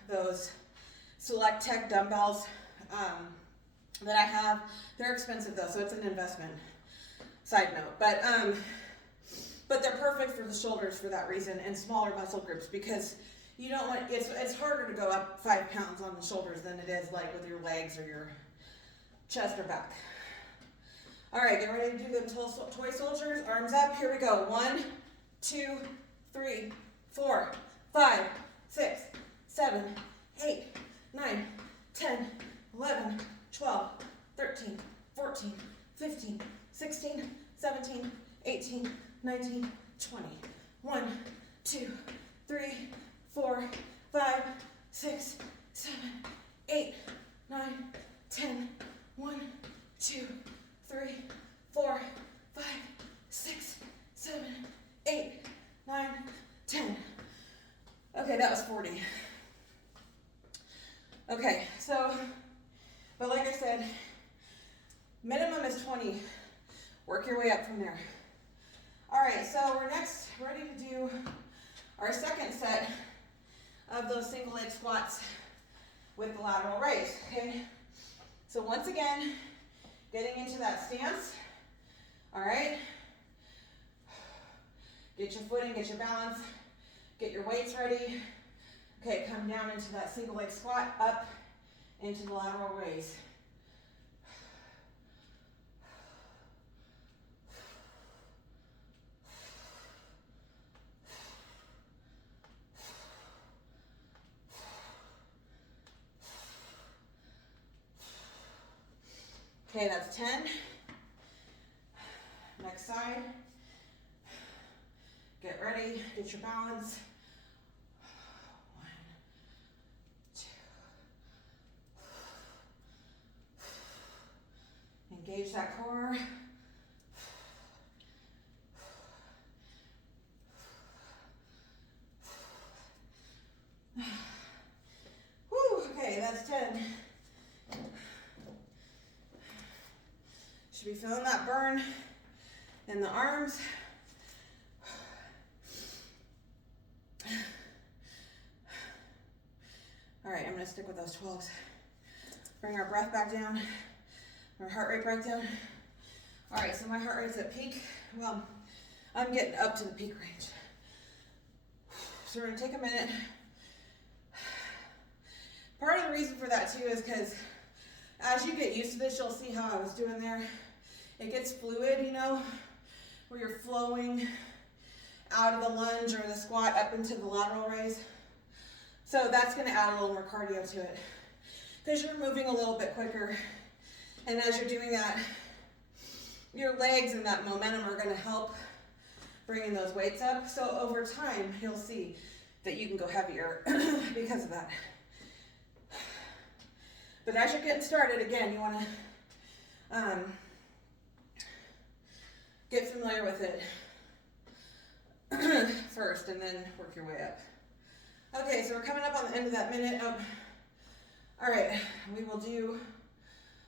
those Select Tech dumbbells that I have. They're expensive though, so it's an investment. Side note, but they're perfect for the shoulders for that reason and smaller muscle groups because you don't want it's harder to go up 5 pounds on the shoulders than it is like with your legs or your chest or back. All right, get ready to do the toy soldiers. Arms up. Here we go. 1, 2, 3, 4, 5, 6, 7, 8, 9, 10, 11, 12, 13, 14, 15, 16, 17, 18, 19, 20. 1, 2, 3, 4, 5, 6, 7, 8, 9, 10. 1, 2, 3, 4, 5, 6, 7, 8, 9, 10. Okay, that was 40. Okay, so, but like I said, minimum is 20. Work your way up from there. All right, so we're next ready to do our second set of those single leg squats with the lateral raise, okay? So once again, getting into that stance, all right? Get your footing, get your balance, get your weights ready. Okay, come down into that single leg squat, up into the lateral raise. Okay, that's 10. Next side. Get ready, get your balance. 1, 2. Engage that core. Whew, okay, that's 10. Should be feeling that burn in the arms. All right, I'm gonna stick with those 12s. Bring our breath back down, our heart rate back down. All right, so my heart rate's at peak. Well, I'm getting up to the peak range. So we're gonna take a minute. Part of the reason for that too is because as you get used to this, you'll see how I was doing there. It gets fluid, you know, where you're flowing out of the lunge or the squat up into the lateral raise. So that's gonna add a little more cardio to it because you're moving a little bit quicker. And as you're doing that, your legs and that momentum are gonna help bringing those weights up. So over time, you'll see that you can go heavier because of that. But as you're getting started, again, you wanna get familiar with it first and then work your way up. Okay, so we're coming up on the end of that minute. All right, we will do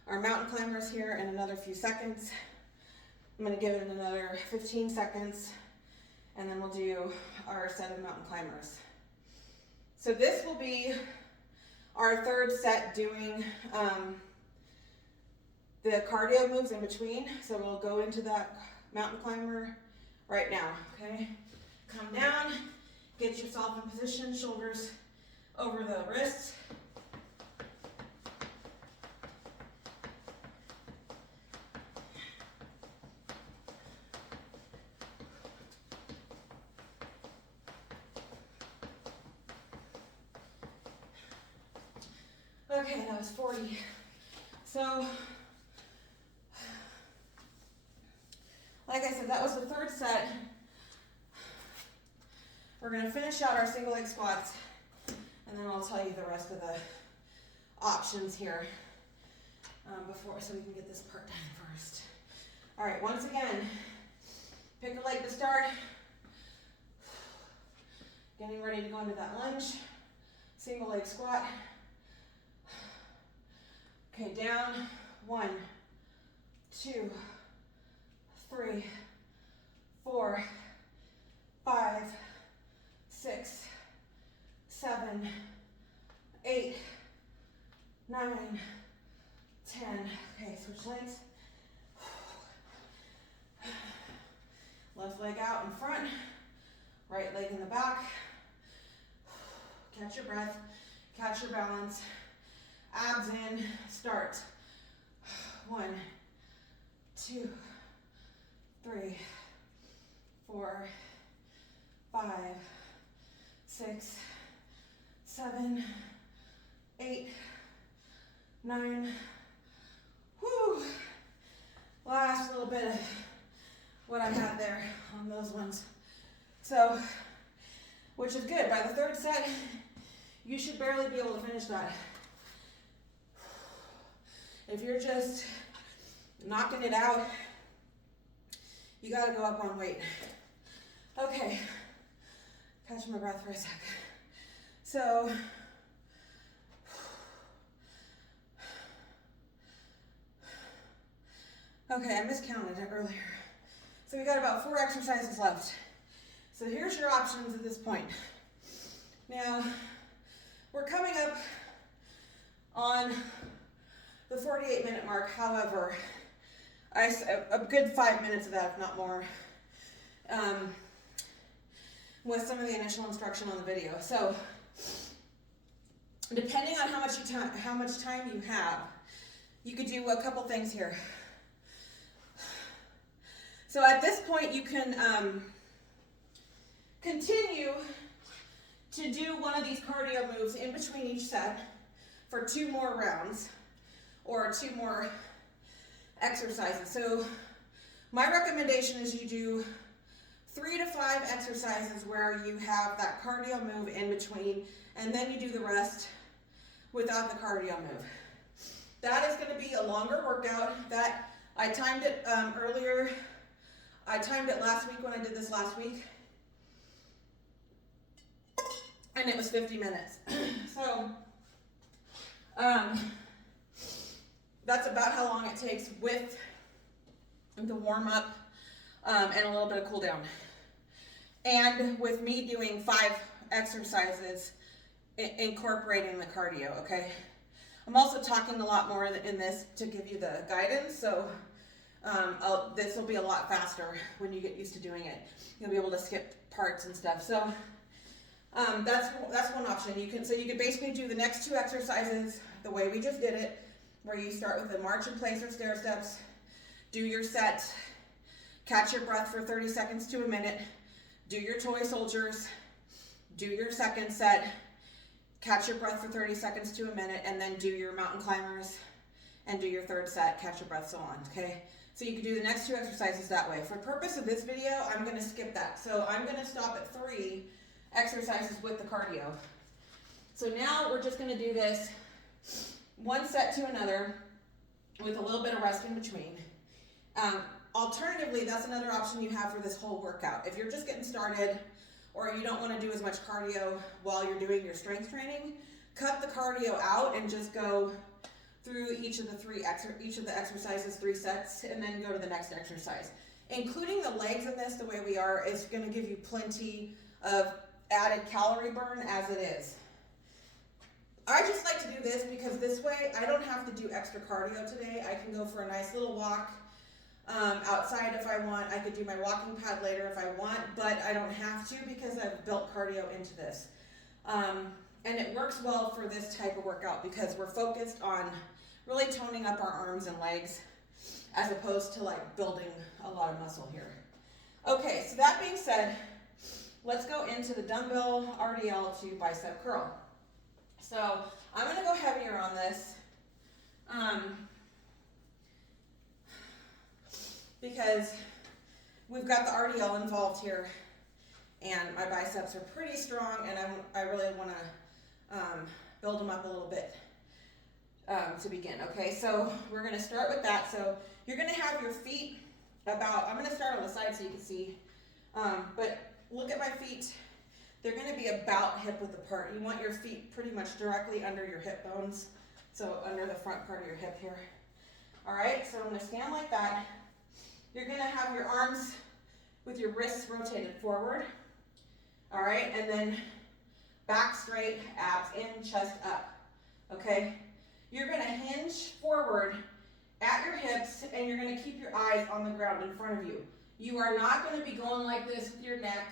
our mountain climbers here in another few seconds. I'm gonna give it another 15 seconds and then we'll do our set of mountain climbers. So this will be our third set doing the cardio moves in between. So we'll go into that mountain climber right now, okay? Come down, get yourself in position, shoulders over the wrists. Okay, that was 40. So, like I said, that was the third set. We're gonna finish out our single leg squats and then I'll tell you the rest of the options here so we can get this part done first. All right, once again, pick a leg to start. Getting ready to go into that lunge, single leg squat. Okay, down, 1, 2, 3, 4, 5, 6, 7, 8, 9, 10. Okay, switch legs. Left leg out in front, right leg in the back. Catch your breath, catch your balance. Abs in, start. 1, 2, 3, 4, 5, 6, 7, 8, 9. Whew. Last little bit of what I had there on those ones. So, which is good. By the third set, you should barely be able to finish that. If you're just knocking it out, you gotta go up on weight. Okay, catch my breath for a second. So, okay, I miscounted it earlier. So we got about 4 exercises left. So here's your options at this point. Now, we're coming up on the 48-minute mark. However, a good 5 minutes of that, if not more, with some of the initial instruction on the video. So, depending on how much time you have, you could do a couple things here. So at this point, you can continue to do one of these cardio moves in between each set for 2 more rounds or 2 more exercises. So my recommendation is you do 3 to 5 exercises where you have that cardio move in between, and then you do the rest without the cardio move. That is going to be a longer workout. That I timed it earlier. I timed it last week when I did this last week, and it was 50 minutes. So that's about how long it takes with the warm-up and a little bit of cool down. And with me doing 5 exercises, incorporating the cardio, okay? I'm also talking a lot more in this to give you the guidance, so this will be a lot faster when you get used to doing it. You'll be able to skip parts and stuff. So that's one option. You can basically do the next 2 exercises the way we just did it, where you start with a march in place or stair steps, do your set, catch your breath for 30 seconds to a minute, do your toy soldiers, do your second set, catch your breath for 30 seconds to a minute, and then do your mountain climbers and do your third set, catch your breath, so on, okay? So you can do the next 2 exercises that way. For the purpose of this video, I'm gonna skip that. So I'm gonna stop at 3 exercises with the cardio. So now we're just gonna do this one set to another with a little bit of rest in between. Alternatively, that's another option you have for this whole workout. If you're just getting started or you don't want to do as much cardio while you're doing your strength training, cut the cardio out and just go through each of the exercises, 3 sets, and then go to the next exercise. Including the legs in this, the way we are, is going to give you plenty of added calorie burn as it is. I just like to do this because this way I don't have to do extra cardio today. I can go for a nice little walk outside if I want. I could do my walking pad later if I want, but I don't have to because I've built cardio into this. And it works well for this type of workout because we're focused on really toning up our arms and legs as opposed to like building a lot of muscle here. Okay, so that being said, let's go into the dumbbell RDL to bicep curl. So I'm going to go heavier on this because we've got the RDL involved here and my biceps are pretty strong and I really want to build them up a little bit to begin. Okay, so we're going to start with that. So you're going to have your feet I'm going to start on the side so you can see, but look at my feet. They're going to be about hip width apart. You want your feet pretty much directly under your hip bones, so under the front part of your hip here. All right, so I'm going to stand like that. You're going to have your arms with your wrists rotated forward. All right, and then back straight, abs in, chest up. Okay, you're going to hinge forward at your hips, and you're going to keep your eyes on the ground in front of you. You are not going to be going like this with your neck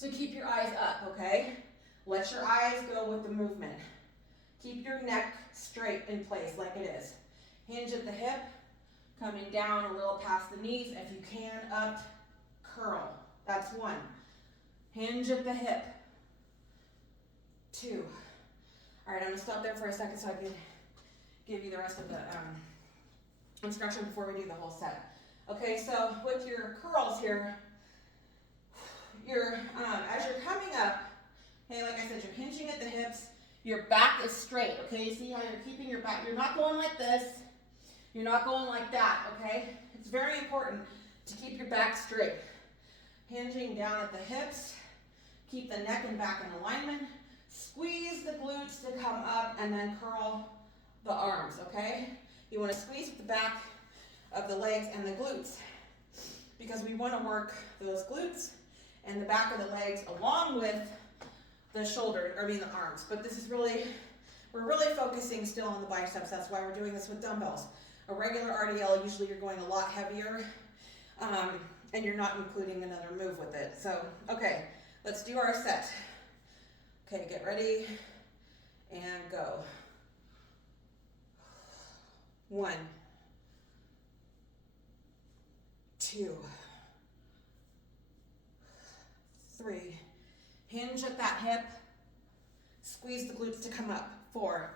to keep your eyes up, okay? Let your eyes go with the movement. Keep your neck straight in place like it is. Hinge at the hip, coming down a little past the knees. If you can, up, curl. That's 1. Hinge at the hip. 2. All right, I'm going to stop there for a second so I can give you the rest of the instruction before we do the whole set. Okay, so with your curls here, as you're coming up, okay, like I said, you're hinging at the hips, your back is straight, okay? You see how you're keeping your back, you're not going like this, you're not going like that, okay? It's very important to keep your back straight. Hinging down at the hips, keep the neck and back in alignment, squeeze the glutes to come up, and then curl the arms, okay? You want to squeeze the back of the legs and the glutes. because we want to work those glutes and the back of the legs along with the shoulder, or I mean the arms. But this is really, we're really focusing still on the biceps. That's why we're doing this with dumbbells. A regular RDL, usually you're going a lot heavier, and you're not including another move with it. So, okay, let's do our set. Okay, get ready and go. 1, 2, 3. Hinge at that hip. Squeeze the glutes to come up. 4,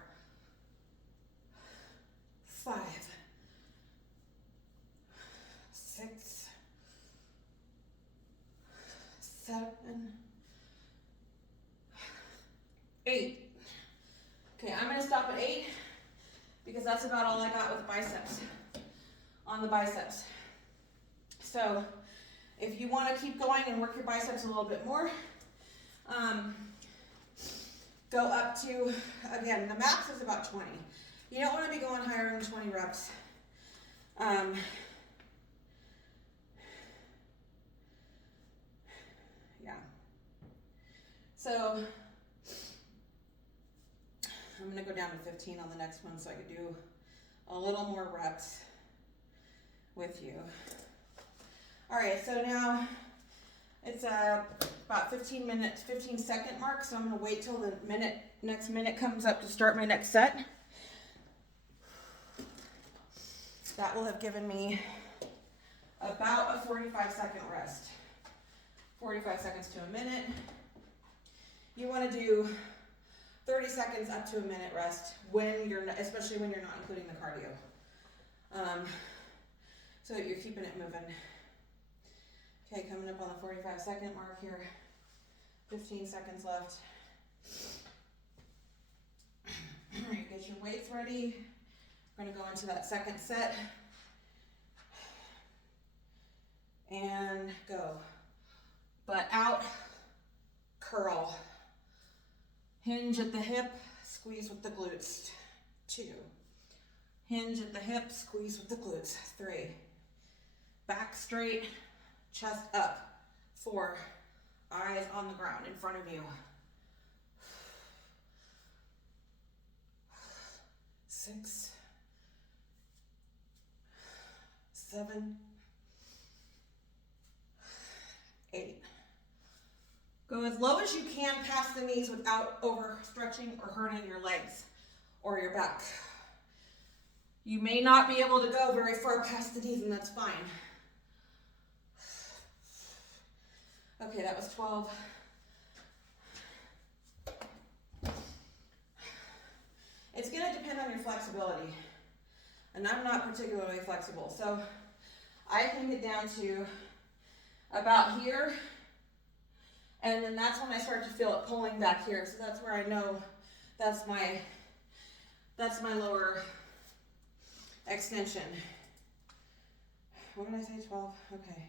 5, 6, 7, 8. Okay, I'm going to stop at 8 because that's about all I got with the biceps, on the biceps. So if you want to keep going and work your biceps a little bit more, go up to, again, the max is about 20. You don't want to be going higher than 20 reps. Yeah. So I'm going to go down to 15 on the next one so I could do a little more reps with you. All right, so now it's about 15-second mark, so I'm going to wait till the next minute comes up to start my next set. That will have given me about a 45-second rest. 45 seconds to a minute. You want to do 30 seconds up to a minute rest when you're not, especially when you're not including the cardio, so that you're keeping it moving. Okay, coming up on the 45-second mark here. 15 seconds left. All right, get your weights ready. We're going to go into that second set. And go. Butt out, curl. Hinge at the hip, squeeze with the glutes. 2. Hinge at the hip, squeeze with the glutes. 3. Back straight, chest up. 4. Eyes on the ground in front of you. 6. 7. 8. Go as low as you can past the knees without overstretching or hurting your legs or your back. You may not be able to go very far past the knees, and that's fine. Okay, that was 12. It's going to depend on your flexibility, and I'm not particularly flexible, so I can get down to about here, and then that's when I start to feel it pulling back here. So that's where I know that's my lower extension. What did I say, 12? Okay.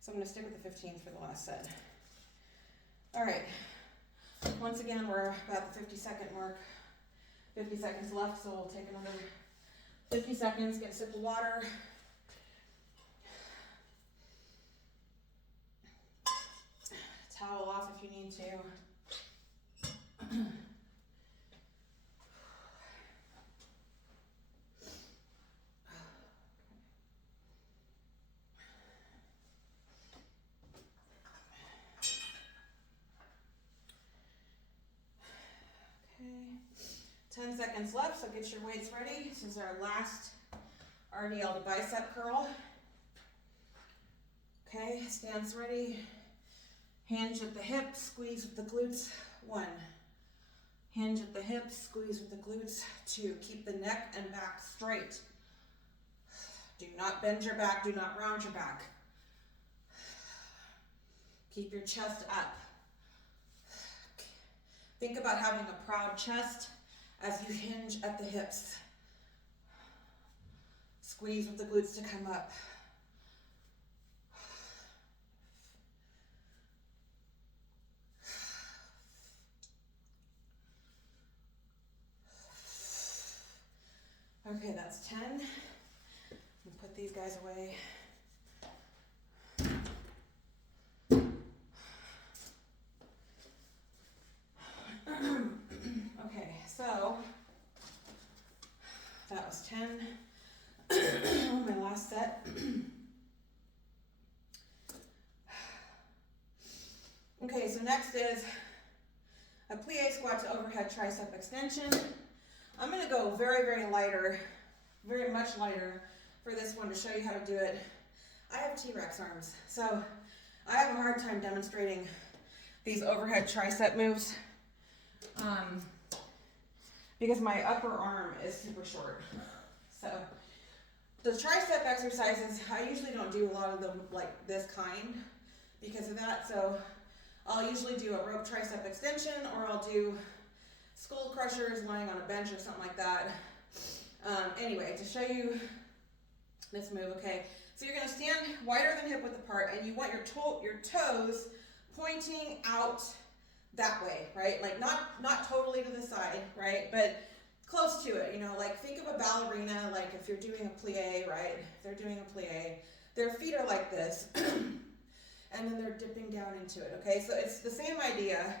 So I'm going to stick with the 15s for the last set. All right. Once again, we're about the 50-second mark. 50 seconds left, so we'll take another 50 seconds, get a sip of water. Towel off if you need to. Okay, 10 seconds left, so get your weights ready. This is our last RDL to bicep curl. Okay, stance ready. Hinge at the hip, squeeze with the glutes. 1. Hinge at the hip, squeeze with the glutes. 2. Keep the neck and back straight. Do not bend your back, do not round your back. Keep your chest up. Think about having a proud chest as you hinge at the hips. Squeeze with the glutes to come up. Okay, that's 10. We'll put these guys away. that's 10. My last set. Okay, so next is a plie squat to overhead tricep extension. I'm gonna go very, very lighter, very much lighter for this one to show you how to do it. I have T-Rex arms, so I have a hard time demonstrating these overhead tricep moves because my upper arm is super short. So the tricep exercises, I usually don't do a lot of them like this kind because of that. So I'll usually do a rope tricep extension, or I'll do skull crushers lying on a bench or something like that. Anyway, to show you this move, okay, so you're gonna stand wider than hip width apart, and you want your toes pointing out that way, right? Like not totally to the side, right? But close to it, you know, like think of a ballerina, like if you're doing a plie, right? If they're doing a plie, their feet are like this, and then they're dipping down into it, okay? So it's the same idea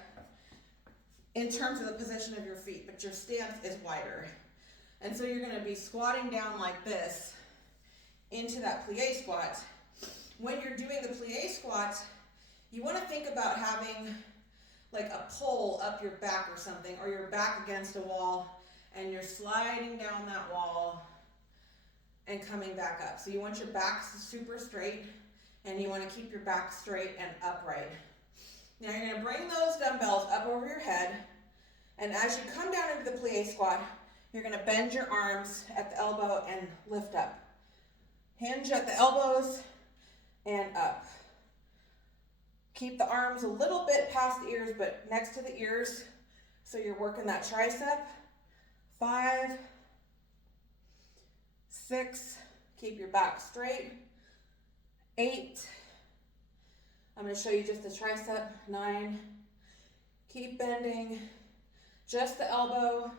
in terms of the position of your feet, but your stance is wider. And so you're gonna be squatting down like this into that plie squat. When you're doing the plie squat, you wanna think about having like a pole up your back or something, or your back against a wall, and you're sliding down that wall and coming back up. So you want your back super straight, and you wanna keep your back straight and upright. Now you're gonna bring those dumbbells up over your head, and as you come down into the plie squat, you're gonna bend your arms at the elbow and lift up. Hinge at the elbows and up. Keep the arms a little bit past the ears, but next to the ears, so you're working that tricep. 5, 6, keep your back straight. 8, I'm gonna show you just the tricep. 9, keep bending, just the elbow.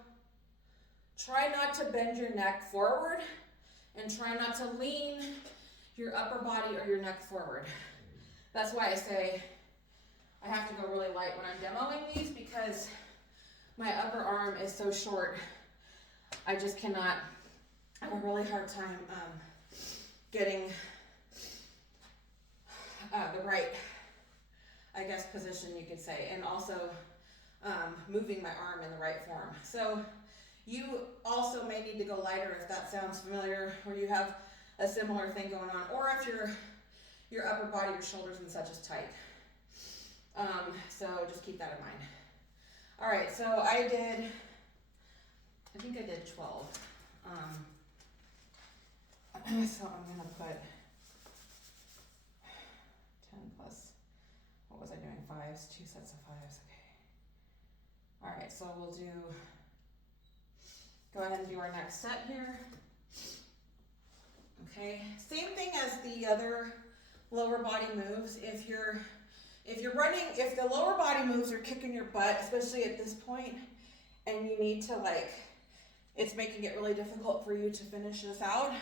Try not to bend your neck forward, and try not to lean your upper body or your neck forward. That's why I say I have to go really light when I'm demoing these, because my upper arm is so short. I just cannot, I have a really hard time getting the right, I guess, position you could say, and also moving my arm in the right form. So you also may need to go lighter if that sounds familiar, or you have a similar thing going on, or if your upper body, your shoulders and such is tight. So just keep that in mind. All right, so I think I did 12. So I'm gonna put 10 plus, what was I doing, 5s, 2 sets of 5s, okay. All right, so we'll go ahead and do our next set here. Okay, same thing as the other lower body moves. If you're running, if the lower body moves are kicking your butt, especially at this point, and you need to it's making it really difficult for you to finish this out,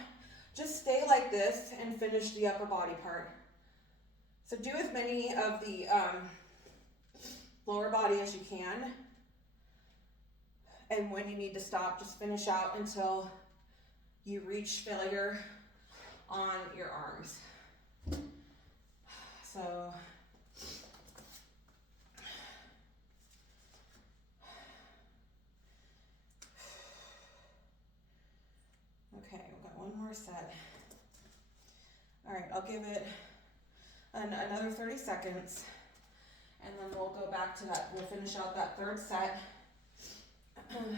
just stay like this and finish the upper body part. So do as many of the lower body as you can. And when you need to stop, just finish out until you reach failure on your arms. So okay, we've got one more set. All right, I'll give it another 30 seconds, and then we'll go back to that. We'll finish out that third set. Okay.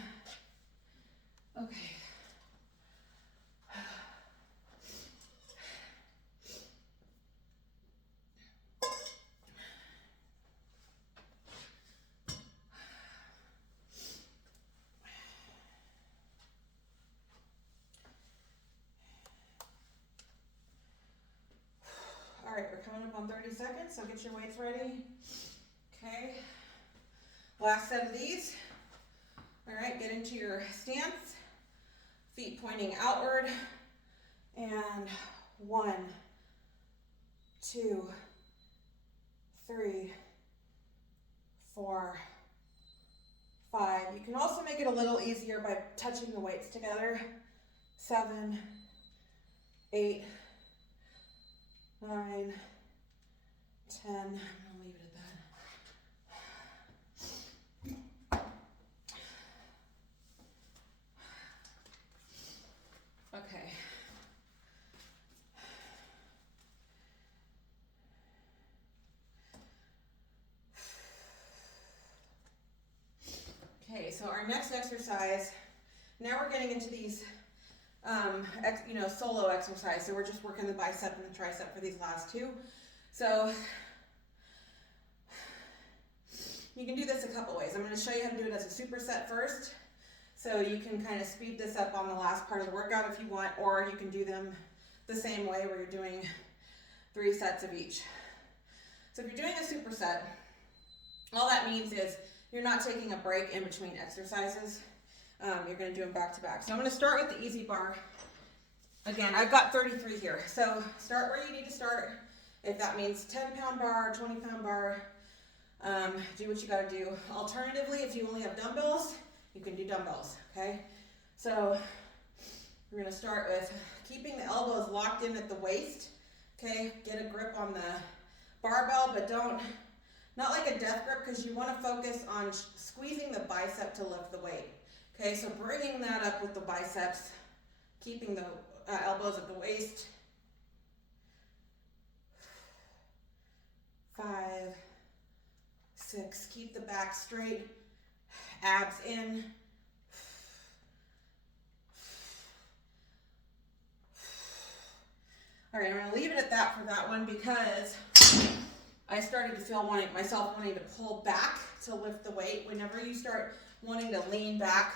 All right, we're coming up on 30 seconds, so get your weights ready. Okay. Last set of these. All right, get into your stance, feet pointing outward, and 1, 2, 3, 4, 5. You can also make it a little easier by touching the weights together. 7, 8, 9, 10. I'm gonna leave it at that. Okay. Okay, so our next exercise, now we're getting into these, solo exercise. So we're just working the bicep and the tricep for these last two. So you can do this a couple ways. I'm going to show you how to do it as a superset first. So you can kind of speed this up on the last part of the workout if you want, or you can do them the same way where you're doing 3 sets of each. So if you're doing a superset, all that means is you're not taking a break in between exercises. You're going to do them back to back. So I'm going to start with the easy bar. Again, I've got 33 here. So start where you need to start. If that means 10-pound bar, 20-pound bar, do what you got to do. Alternatively, if you only have dumbbells, you can do dumbbells, okay? So we're going to start with keeping the elbows locked in at the waist, okay? Get a grip on the barbell, but not like a death grip, because you want to focus on squeezing the bicep to lift the weight. Okay, so bringing that up with the biceps, keeping the elbows at the waist. 5, 6, keep the back straight, abs in. All right, I'm going to leave it at that for that one because I started to feel myself wanting to pull back to lift the weight. Whenever you start wanting to lean back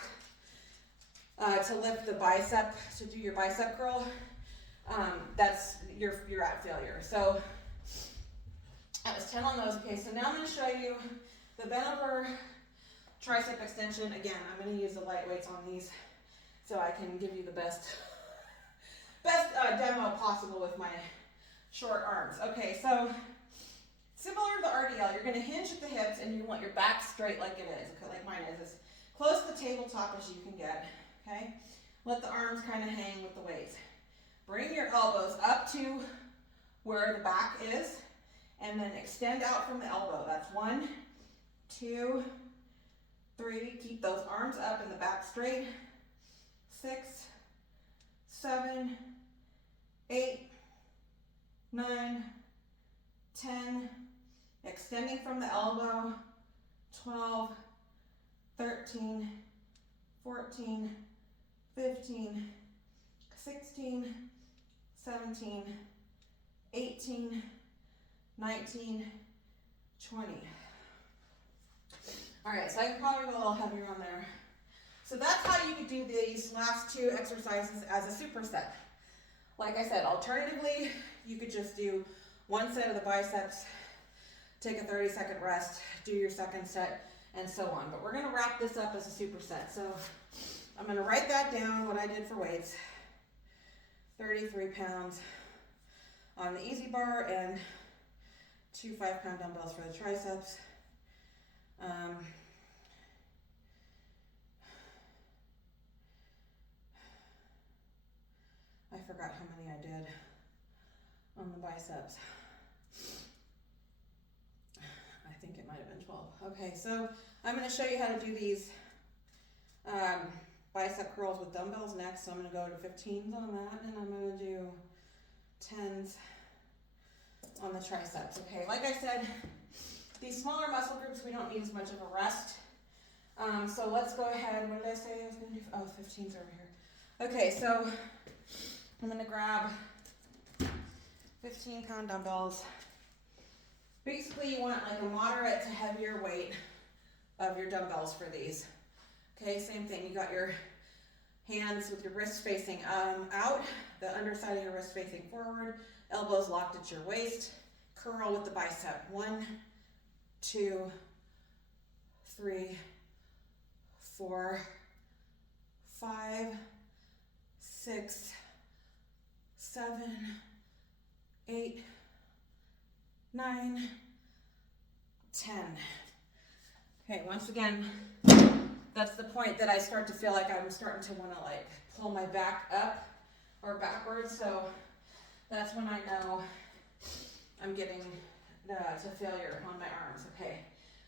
to lift the bicep, to do your bicep curl, that's you're at failure. So that was 10 on those. Okay, so now I'm going to show you the bent over tricep extension. Again, I'm going to use the light weights on these so I can give you the best demo possible with my short arms. Okay, so similar to the RDL, you're going to hinge at the hips and you want your back straight like it is, like mine is, as close to the tabletop as you can get, okay? Let the arms kind of hang with the weights. Bring your elbows up to where the back is and then extend out from the elbow. That's 1, 2, 3. Keep those arms up and the back straight. 6, 7, 8, 9, 10. Extending from the elbow. 12, 13, 14, 15, 16, 17, 18, 19, 20. All right, so I can probably go a little heavier on there. So that's how you could do these last 2 exercises as a superset. Like I said, alternatively, you could just do 1 set of the biceps, take a 30-second rest, do your second set, and so on. But we're going to wrap this up as a superset. So I'm going to write that down, what I did for weights. 33 pounds on the easy bar and 2 5-pound dumbbells for the triceps. I forgot how many I did on the biceps. I think it might have been 12. Okay, so I'm going to show you how to do these bicep curls with dumbbells next. So I'm going to go to 15s on that, and I'm going to do 10s on the triceps. Okay, like I said, these smaller muscle groups, we don't need as much of a rest. So let's go ahead. What did I say I was going to do? Oh, 15s over here. Okay, so I'm going to grab 15-pound dumbbells. Basically, you want like a moderate to heavier weight of your dumbbells for these. Okay, same thing. You got your hands with your wrists facing out, the underside of your wrist facing forward, elbows locked at your waist. Curl with the bicep. 1, 2, 3, 4, 5, 6, 7, 8, 9, 10. Okay, once again, that's the point that I start to feel like I'm starting to want to like pull my back up or backwards. So that's when I know I'm getting to failure on my arms. Okay,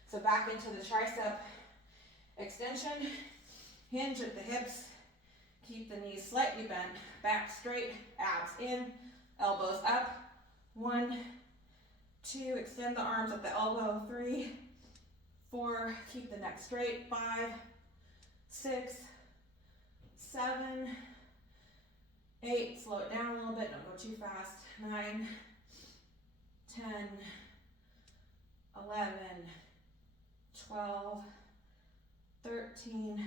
so back into the tricep extension, hinge at the hips, keep the knees slightly bent, back straight, abs in, elbows up. 1, 2, extend the arms at the elbow. 3, 4, keep the neck straight. 5, 6, 7, 8, slow it down a little bit, don't go too fast. 9, 10, 11, 12, 13,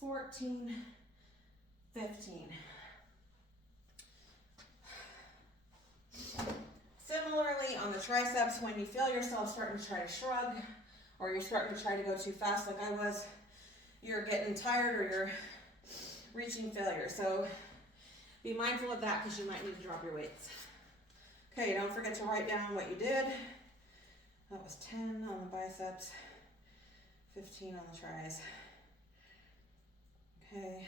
14, 15. Similarly, on the triceps, when you feel yourself starting to try to shrug, or you're starting to try to go too fast like I was, you're getting tired or you're reaching failure. So be mindful of that because you might need to drop your weights. Okay, don't forget to write down what you did. That was 10 on the biceps, 15 on the tris. Okay.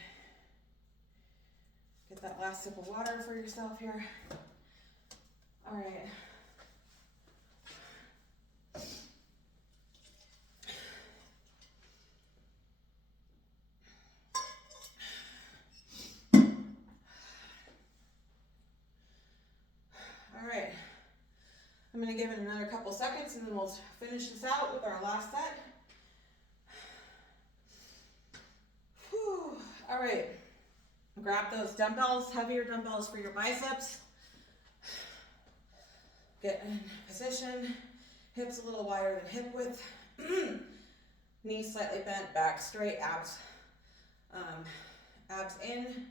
Get that last sip of water for yourself here. All right. All right. I'm going to give it another couple seconds and then we'll finish this out with our last set. Whew. All right. Grab those dumbbells, heavier dumbbells for your biceps. Get in position, hips a little wider than hip width, knees slightly bent, back straight, abs in,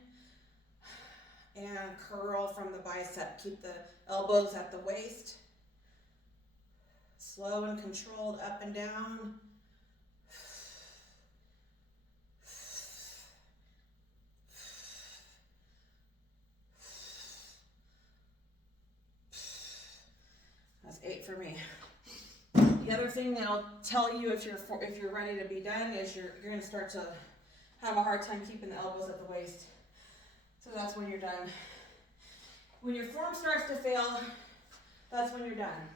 and curl from the bicep. Keep the elbows at the waist. Slow and controlled up and down. That's 8 for me. The other thing that I'll tell you if you're ready to be done is you're going to start to have a hard time keeping the elbows at the waist. So that's when you're done. When your form starts to fail, that's when you're done.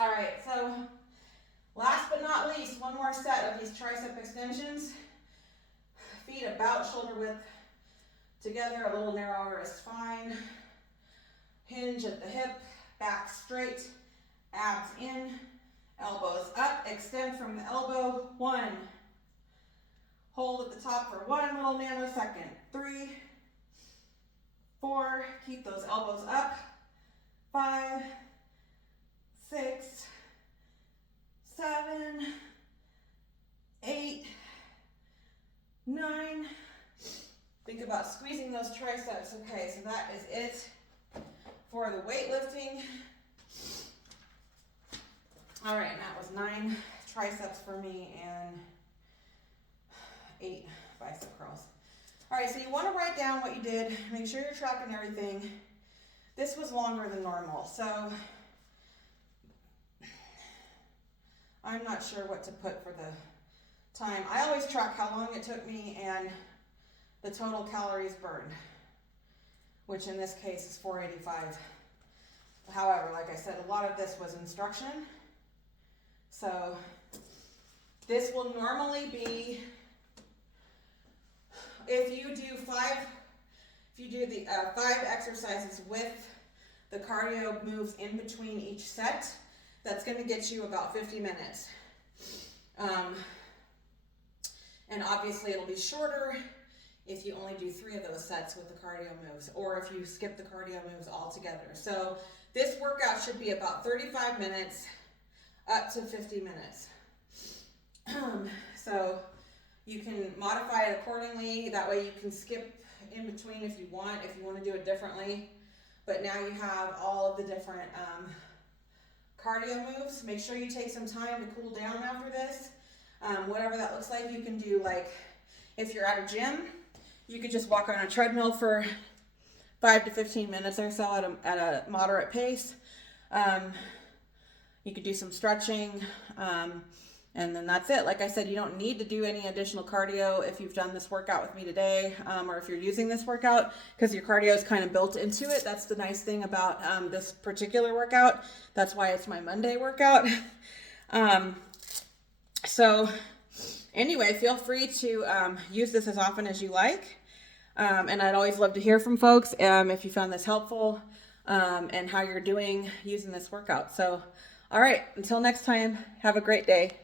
All right, so last but not least, one more set of these tricep extensions. Feet about shoulder width together, a little narrower is fine. Hinge at the hip, back straight, abs in, elbows up, extend from the elbow. 1. Hold at the top for 1 little nanosecond. 3, 4, keep those elbows up. 5, 6, 7, 8, 9. Think about squeezing those triceps. Okay, so that is it for the weightlifting. All right, that was 9 triceps for me and 8 bicep curls. All right, so you want to write down what you did. Make sure you're tracking everything. This was longer than normal, so I'm not sure what to put for the time. I always track how long it took me and the total calories burned, which in this case is 485. However, like I said, a lot of this was instruction. So this will normally be, if you do the 5 exercises with the cardio moves in between each set, that's going to get you about 50 minutes. And obviously it'll be shorter if you only do 3 of those sets with the cardio moves, or if you skip the cardio moves altogether. So this workout should be about 35 minutes up to 50 minutes. So you can modify it accordingly. That way you can skip in between if you want to do it differently. But now you have all of the different cardio moves. Make sure you take some time to cool down after this. Whatever that looks like, you can do, like, if you're at a gym, you could just walk on a treadmill for 5 to 15 minutes or so at a moderate pace. You could do some stretching. And then that's it. Like I said, you don't need to do any additional cardio if you've done this workout with me today, or if you're using this workout, because your cardio is kind of built into it. That's the nice thing about this particular workout. That's why it's my Monday workout. So anyway, feel free to use this as often as you like. And I'd always love to hear from folks if you found this helpful, and how you're doing using this workout. So, all right, until next time, have a great day.